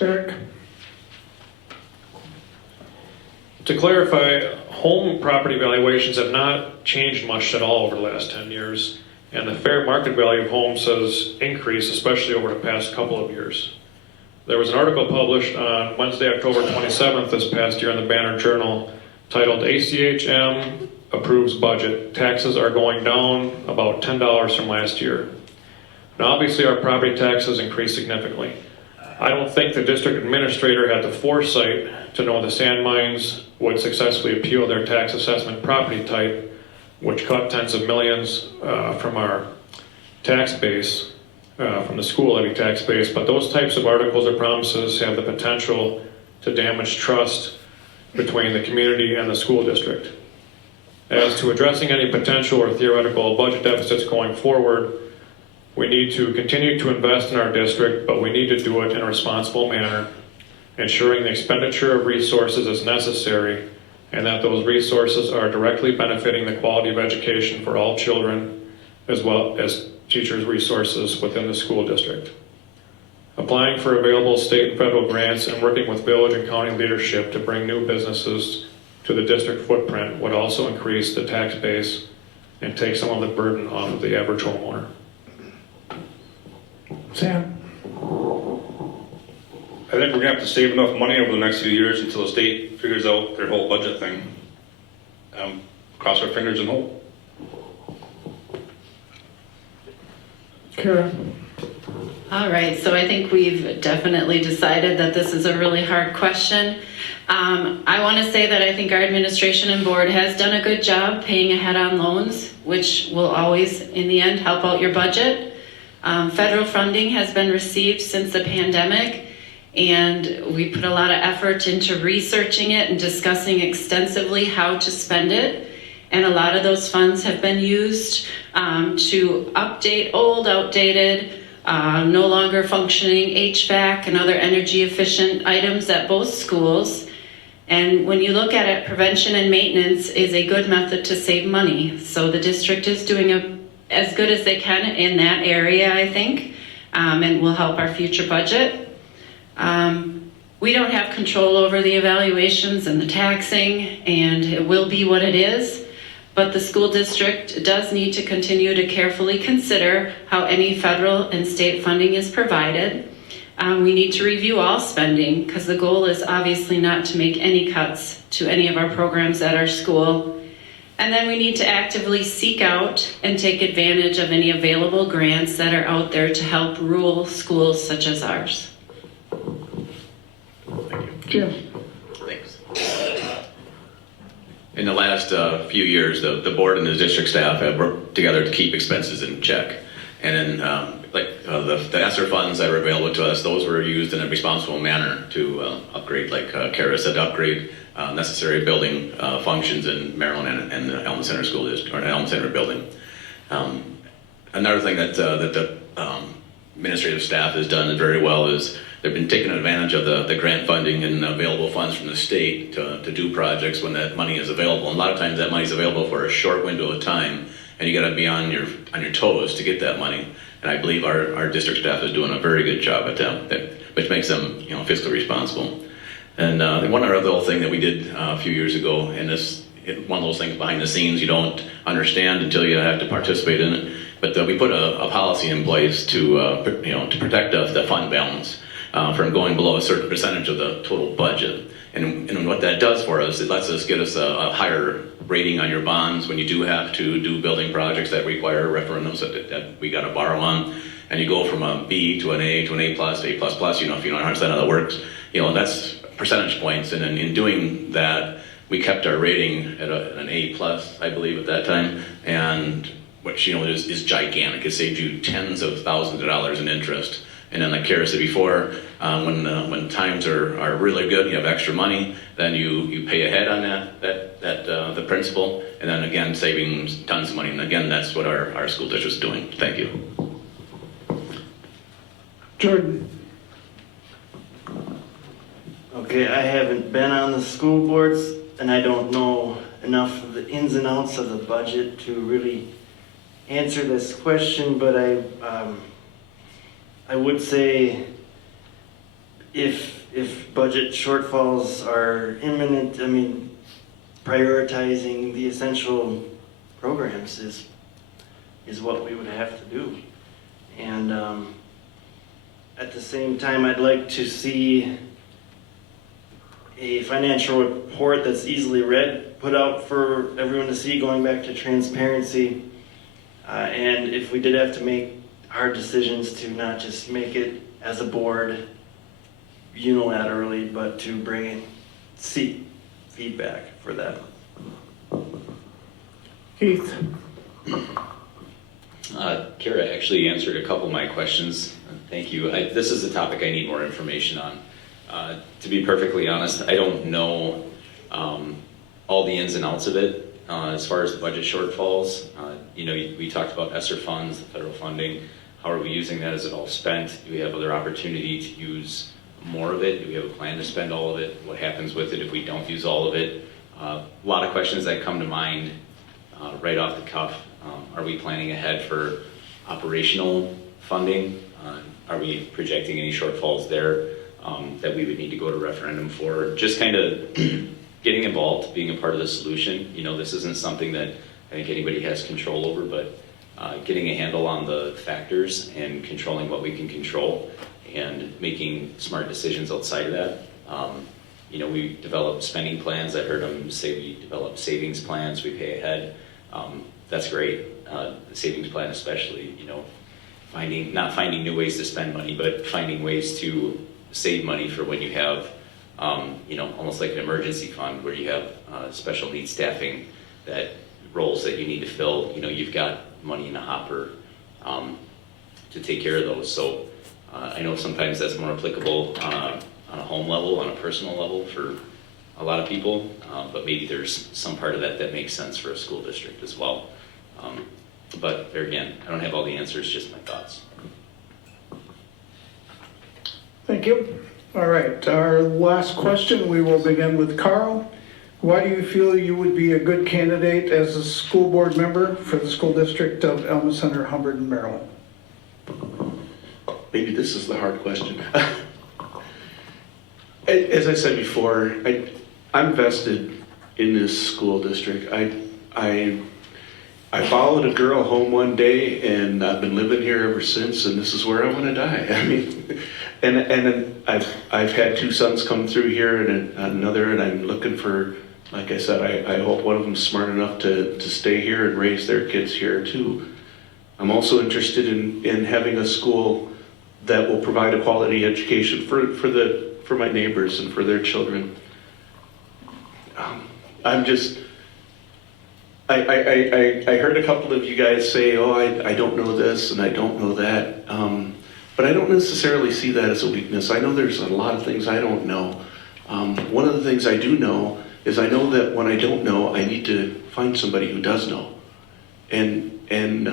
Eric? To clarify, home property valuations have not changed much at all over the last 10 years, and the fair market value of homes has increased, especially over the past couple of years. There was an article published on Wednesday, October 27th this past year in the Banner Journal titled ACHM Approves Budget. Taxes are going down about $10 from last year. Now obviously our property taxes increased significantly. I don't think the district administrator had the foresight to know the sand mines would successfully appeal their tax assessment property type, which cut tens of millions from our tax base, from the school levy tax base. But those types of articles or promises have the potential to damage trust between the community and the school district. As to addressing any potential or theoretical budget deficits going forward, we need to continue to invest in our district, but we need to do it in a responsible manner, ensuring the expenditure of resources is necessary and that those resources are directly benefiting the quality of education for all children, as well as teachers' resources within the school district. Applying for available state and federal grants and working with village and county leadership to bring new businesses to the district footprint would also increase the tax base and take some of the burden off of the average homeowner. Sam? I think we're gonna have to save enough money over the next few years until the state figures out their whole budget thing. Cross our fingers and hope. Karen? All right, so I think we've definitely decided that this is a really hard question. I want to say that I think our administration and board has done a good job paying ahead on loans, which will always, in the end, help out your budget. Federal funding has been received since the pandemic, and we put a lot of effort into researching it and discussing extensively how to spend it. And a lot of those funds have been used to update old, outdated, no longer functioning HVAC and other energy efficient items at both schools. And when you look at it, prevention and maintenance is a good method to save money. So the district is doing as good as they can in that area, I think, and will help our future budget. We don't have control over the evaluations and the taxing, and it will be what it is. But the school district does need to continue to carefully consider how any federal and state funding is provided. We need to review all spending, because the goal is obviously not to make any cuts to any of our programs at our school. And then we need to actively seek out and take advantage of any available grants that are out there to help rural schools such as ours. Jim? Thanks. In the last few years, the board and the district staff have worked together to keep expenses in check. And then, the ESSER funds that are available to us, those were used in a responsible manner to upgrade, like Kara said, upgrade necessary building functions in Merrilan and the Elm Center School District, or Elm Center building. Another thing that the administrative staff has done very well is they've been taking advantage of the grant funding and available funds from the state to do projects when that money is available. And a lot of times that money is available for a short window of time, and you got to be on your toes to get that money. And I believe our district staff is doing a very good job at that, which makes them fiscally responsible. And one other little thing that we did a few years ago, and one of those things behind the scenes you don't understand until you have to participate in it. But we put a policy in place to protect the fund balance from going below a certain percentage of the total budget. And what that does for us, it lets us get us a higher rating on your bonds when you do have to do building projects that require referendums that we got to borrow on. And you go from a B to an A to an A plus, A plus plus. If you don't understand how that works, that's percentage points. And in doing that, we kept our rating at an A plus, I believe, at that time, and which is gigantic. It saved you tens of thousands of dollars in interest. And then, like Kara said before, when times are really good, you have extra money, then you pay ahead on the principal, and then again saving tons of money. And again, that's what our school district is doing. Thank you. Jordan. Okay, I haven't been on the school boards, and I don't know enough of the ins and outs of the budget to really answer this question, but I would say if budget shortfalls are imminent, prioritizing the essential programs is what we would have to do. And at the same time, I'd like to see a financial report that's easily read, put out for everyone to see, going back to transparency. And if we did have to make hard decisions, to not just make it as a board unilaterally, but to bring in feedback for that. Keith. Kara actually answered a couple of my questions. Thank you. This is a topic I need more information on. To be perfectly honest, I don't know all the ins and outs of it as far as the budget shortfalls. We talked about ESSER funds, the federal funding. How are we using that? Is it all spent? Do we have other opportunity to use more of it? Do we have a plan to spend all of it? What happens with it if we don't use all of it? A lot of questions that come to mind right off the cuff. Are we planning ahead for operational funding? Are we projecting any shortfalls there that we would need to go to referendum for? Just kind of getting involved, being a part of the solution. This isn't something that I think anybody has control over, but getting a handle on the factors and controlling what we can control and making smart decisions outside of that. We develop spending plans. I heard them say we develop savings plans, we pay ahead. That's great. The savings plan especially, not finding new ways to spend money, but finding ways to save money for when you have, almost like an emergency fund where you have special needs staffing, that roles that you need to fill. You've got money in a hopper to take care of those. So I know sometimes that's more applicable on a home level, on a personal level for a lot of people, but maybe there's some part of that makes sense for a school district as well. But there again, I don't have all the answers, just my thoughts. Thank you. All right, our last question, we will begin with Carl. Why do you feel you would be a good candidate as a school board member for the school district of Alma Center-Humbird-Merrilan? Maybe this is the hard question. As I said before, I'm vested in this school district. I followed a girl home one day, and I've been living here ever since, and this is where I want to die. And I've had two sons come through here and another, and I'm looking for, like I said, I hope one of them's smart enough to stay here and raise their kids here too. I'm also interested in having a school that will provide a quality education for my neighbors and for their children. I heard a couple of you guys say, oh, I don't know this and I don't know that. But I don't necessarily see that as a weakness. I know there's a lot of things I don't know. One of the things I do know is I know that when I don't know, I need to find somebody who does know. And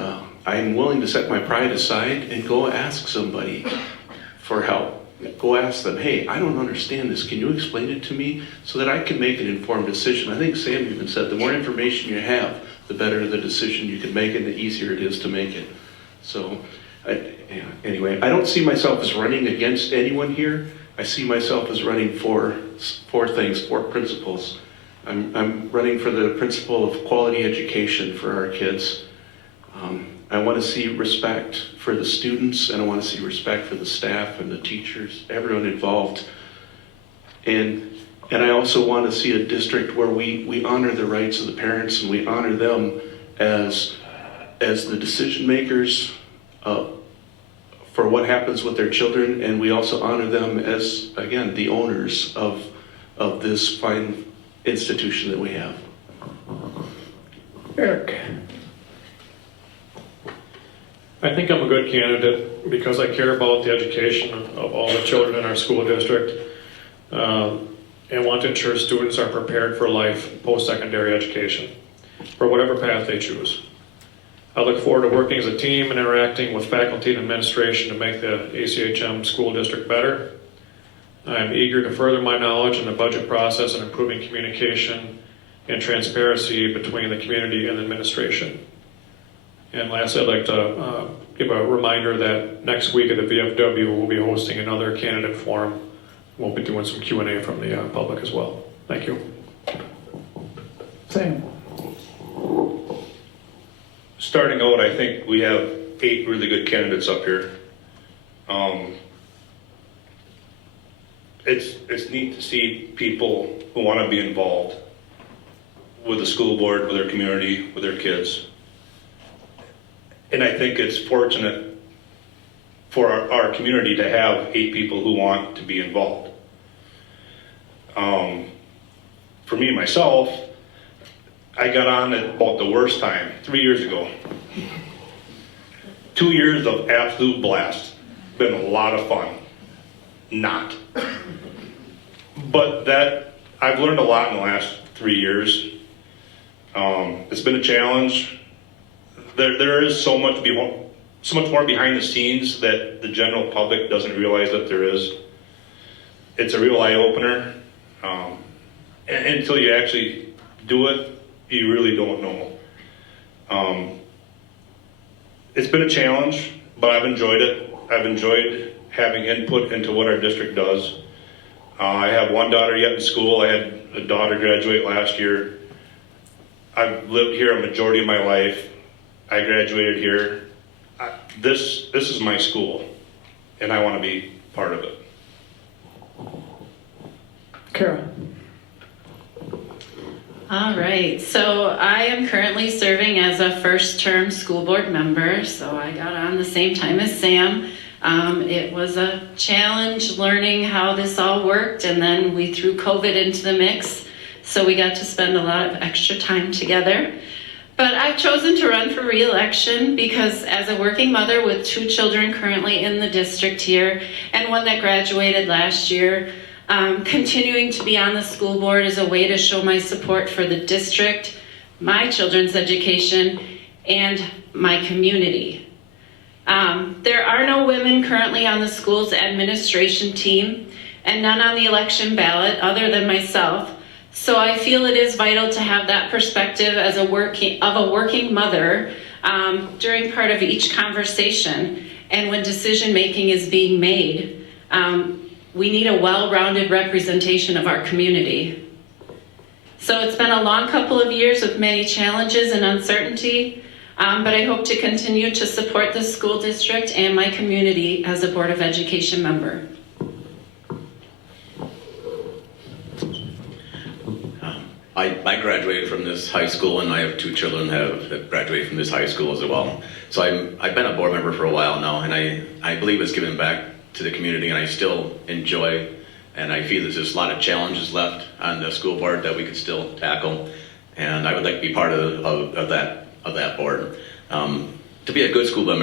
I'm willing to set my pride aside and go ask somebody for help. go ask them, hey, I don't understand this. Can you explain it to me so that I can make an informed decision? I think Sam even said the more information you have, the better the decision you can make and the easier it is to make it. So anyway, I don't see myself as running against anyone here. I see myself as running for things, for principles. I'm running for the principle of quality education for our kids. I want to see respect for the students, and I want to see respect for the staff and the teachers, everyone involved. And I also want to see a district where we honor the rights of the parents and we honor them as the decision makers for what happens with their children, and we also honor them as, again, the owners of this fine institution that we have. Eric? I think I'm a good candidate because I care about the education of all the children in our school district and want to ensure students are prepared for life post-secondary education for whatever path they choose. I look forward to working as a team and interacting with faculty and administration to make the ACHM school district better. I'm eager to further my knowledge in the budget process and improving communication and transparency between the community and the administration. And lastly, I'd like to give a reminder that next week at the VFW, we'll be hosting another candidate forum. We'll be doing some Q&A from the public as well. Thank you. Sam? Starting out, I think we have 8 really good candidates up here. It's neat to see people who want to be involved with the school board, with their community, with their kids. And I think it's fortunate for our community to have 8 people who want to be involved. For me, myself, I got on at about the worst time, 3 years ago. 2 years of absolute blast. Been a lot of fun. Not. But I've learned a lot in the last 3 years. It's been a challenge. There is so much more behind the scenes that the general public doesn't realize that there is. It's a real eye-opener. And until you actually do it, you really don't know. It's been a challenge, but I've enjoyed it. I've enjoyed having input into what our district does. I have one daughter yet in school. I had a daughter graduate last year. I've lived here a majority of my life. I graduated here. This is my school, and I want to be part of it. Kara? All right, so I am currently serving as a first-term school board member, so I got on the same time as Sam. It was a challenge learning how this all worked, and then we threw COVID into the mix, so we got to spend a lot of extra time together. But I've chosen to run for re-election because as a working mother with 2 children currently in the district here, and one that graduated last year, continuing to be on the school board is a way to show my support for the district, my children's education, and my community. There are no women currently on the school's administration team, and none on the election ballot other than myself. So I feel it is vital to have that perspective as a working mother during part of each conversation, and when decision making is being made. We need a well-rounded representation of our community. So it's been a long couple of years with many challenges and uncertainty, but I hope to continue to support the school district and my community as a Board of Education member. I graduated from this high school, and I have 2 children that have graduated from this high school as well. So I've been a board member for a while now, and I believe it's given back to the community, and I still enjoy, and I feel there's just a lot of challenges left on the school board that we could still tackle, and I would like to be part of that board. To be a good school board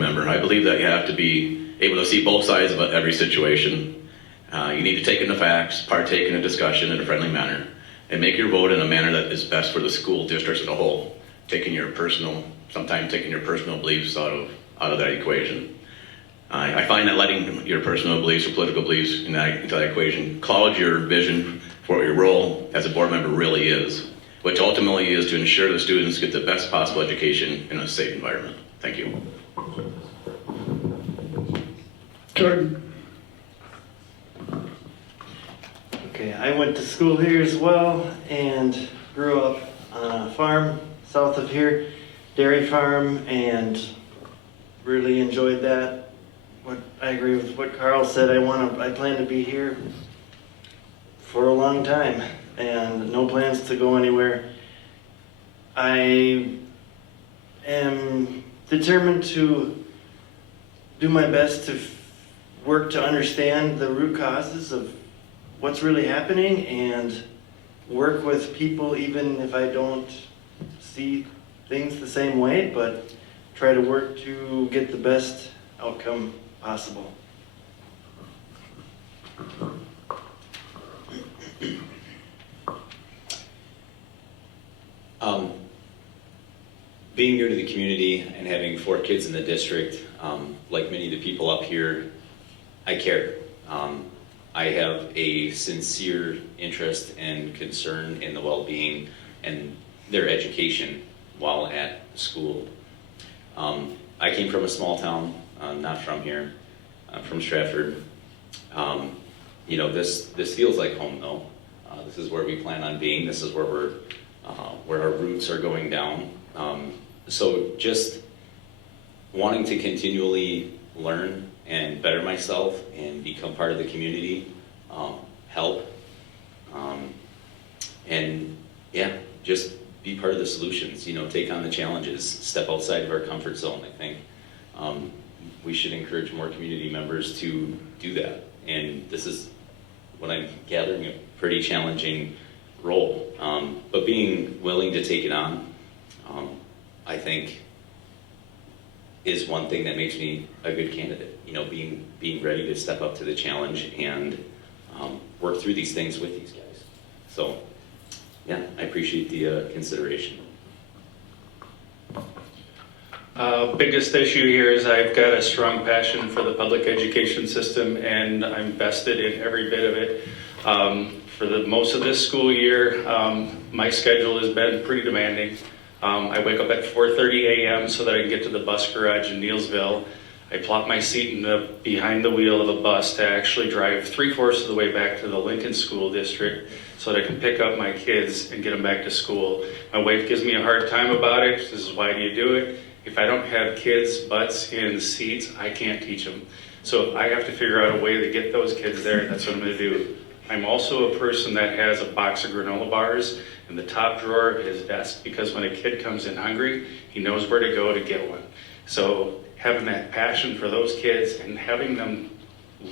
member, I believe that you have to be able to see both sides of every situation. You need to take in the facts, partake in a discussion in a friendly manner, and make your vote in a manner that is best for the school district as a whole, sometimes taking your personal beliefs out of that equation. I find that letting your personal beliefs or political beliefs into that equation clouds your vision for what your role as a board member really is, which ultimately is to ensure the students get the best possible education in a safe environment. Thank you. Jordan? Okay, I went to school here as well and grew up on a farm south of here, dairy farm, and really enjoyed that. I agree with what Carl said. I plan to be here for a long time and no plans to go anywhere. I am determined to do my best to work to understand the root causes of what's really happening and work with people even if I don't see things the same way, but try to work to get the best outcome possible. Being new to the community and having 4 kids in the district, like many of the people up here, I care. I have a sincere interest and concern in the well-being and their education while at school. I came from a small town, not from here. I'm from Stratford. This feels like home though. This is where we plan on being. This is where where our roots are going down. So just wanting to continually learn and better myself and become part of the community, help, and yeah, just be part of the solutions, take on the challenges, step outside of our comfort zone. I think we should encourage more community members to do that. And this is what I'm gathering, a pretty challenging role. But being willing to take it on, I think, is one thing that makes me a good candidate. Being ready to step up to the challenge and work through these things with these guys. So, yeah, I appreciate the consideration. Biggest issue here is I've got a strong passion for the public education system, and I'm vested in every bit of it. For the most of this school year, my schedule has been pretty demanding. I wake up at 4:30 a.m. so that I can get to the bus garage in Neilsville. I plop my seat behind the wheel of a bus to actually drive 3/4 of the way back to the Lincoln School District so that I can pick up my kids and get them back to school. My wife gives me a hard time about it. She says, "Why do you do it?" If I don't have kids' butts in seats, I can't teach them. So if I have to figure out a way to get those kids there, that's what I'm going to do. I'm also a person that has a box of granola bars in the top drawer of his desk because when a kid comes in hungry, he knows where to go to get one. So having that passion for those kids and having them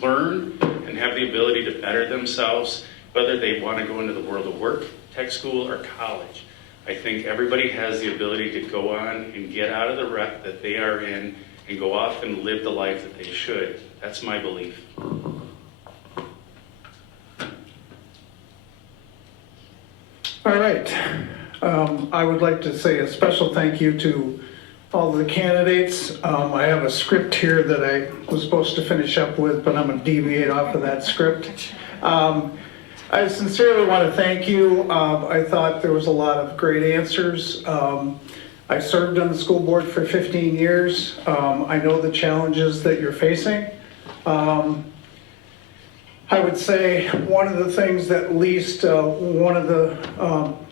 learn and have the ability to better themselves, whether they want to go into the world of work, tech school, or college. I think everybody has the ability to go on and get out of the rut that they are in and go off and live the life that they should. That's my belief. All right. I would like to say a special thank you to all the candidates. I have a script here that I was supposed to finish up with, but I'm going to deviate off of that script. I sincerely want to thank you. I thought there was a lot of great answers. I served on the school board for 15 years. I know the challenges that you're facing. I would say one of the things that at least one of the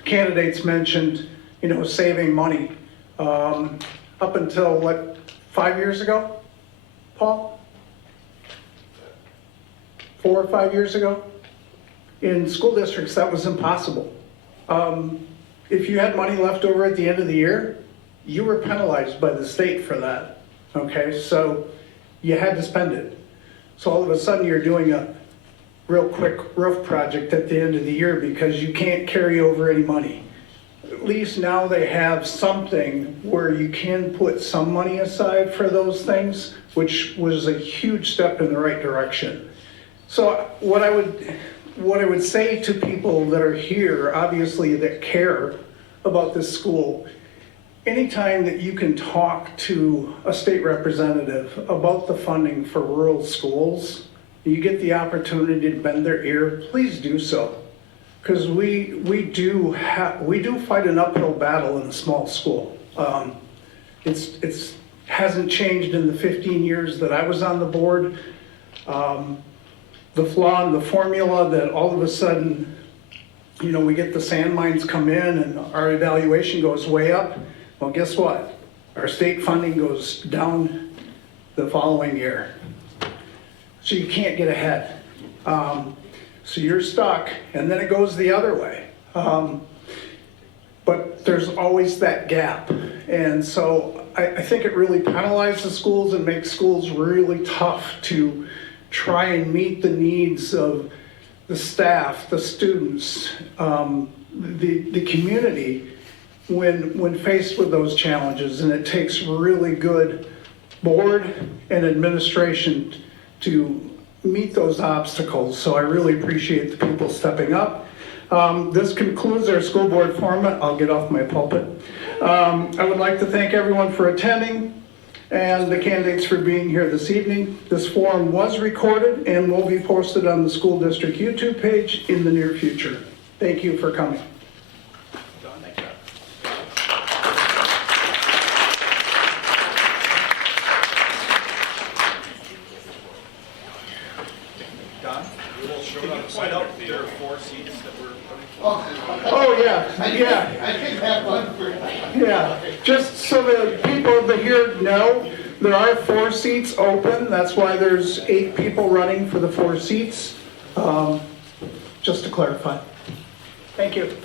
candidates mentioned, saving money. Up until, 5 years ago, Paul? 4 or 5 years ago? In school districts, that was impossible. If you had money left over at the end of the year, you were penalized by the state for that, okay? So you had to spend it. So all of a sudden you're doing a real quick roof project at the end of the year because you can't carry over any money. At least now they have something where you can put some money aside for those things, which was a huge step in the right direction. So what I would say to people that are here, obviously that care about this school, anytime that you can talk to a state representative about the funding for rural schools, you get the opportunity to bend their ear, please do so. Because we do fight an uphill battle in a small school. It's hasn't changed in the 15 years that I was on the board. The flaw in the formula that all of a sudden, we get the sand mines come in and our evaluation goes way up. Well, guess what? Our state funding goes down the following year. So you can't get ahead. So you're stuck, and then it goes the other way. But there's always that gap. And so I think it really penalizes schools and makes schools really tough to try and meet the needs of the staff, the students, the community when faced with those challenges. And it takes really good board and administration to meet those obstacles. So I really appreciate the people stepping up. This concludes our school board forum. I'll get off my pulpit. I would like to thank everyone for attending and the candidates for being here this evening. This forum was recorded and will be posted on the school district YouTube page in the near future. Thank you for coming. Oh, yeah. I can have one for. Yeah, just so the people over here know, there are 4 seats open. That's why there's 8 people running for the 4 seats. Just to clarify. Thank you.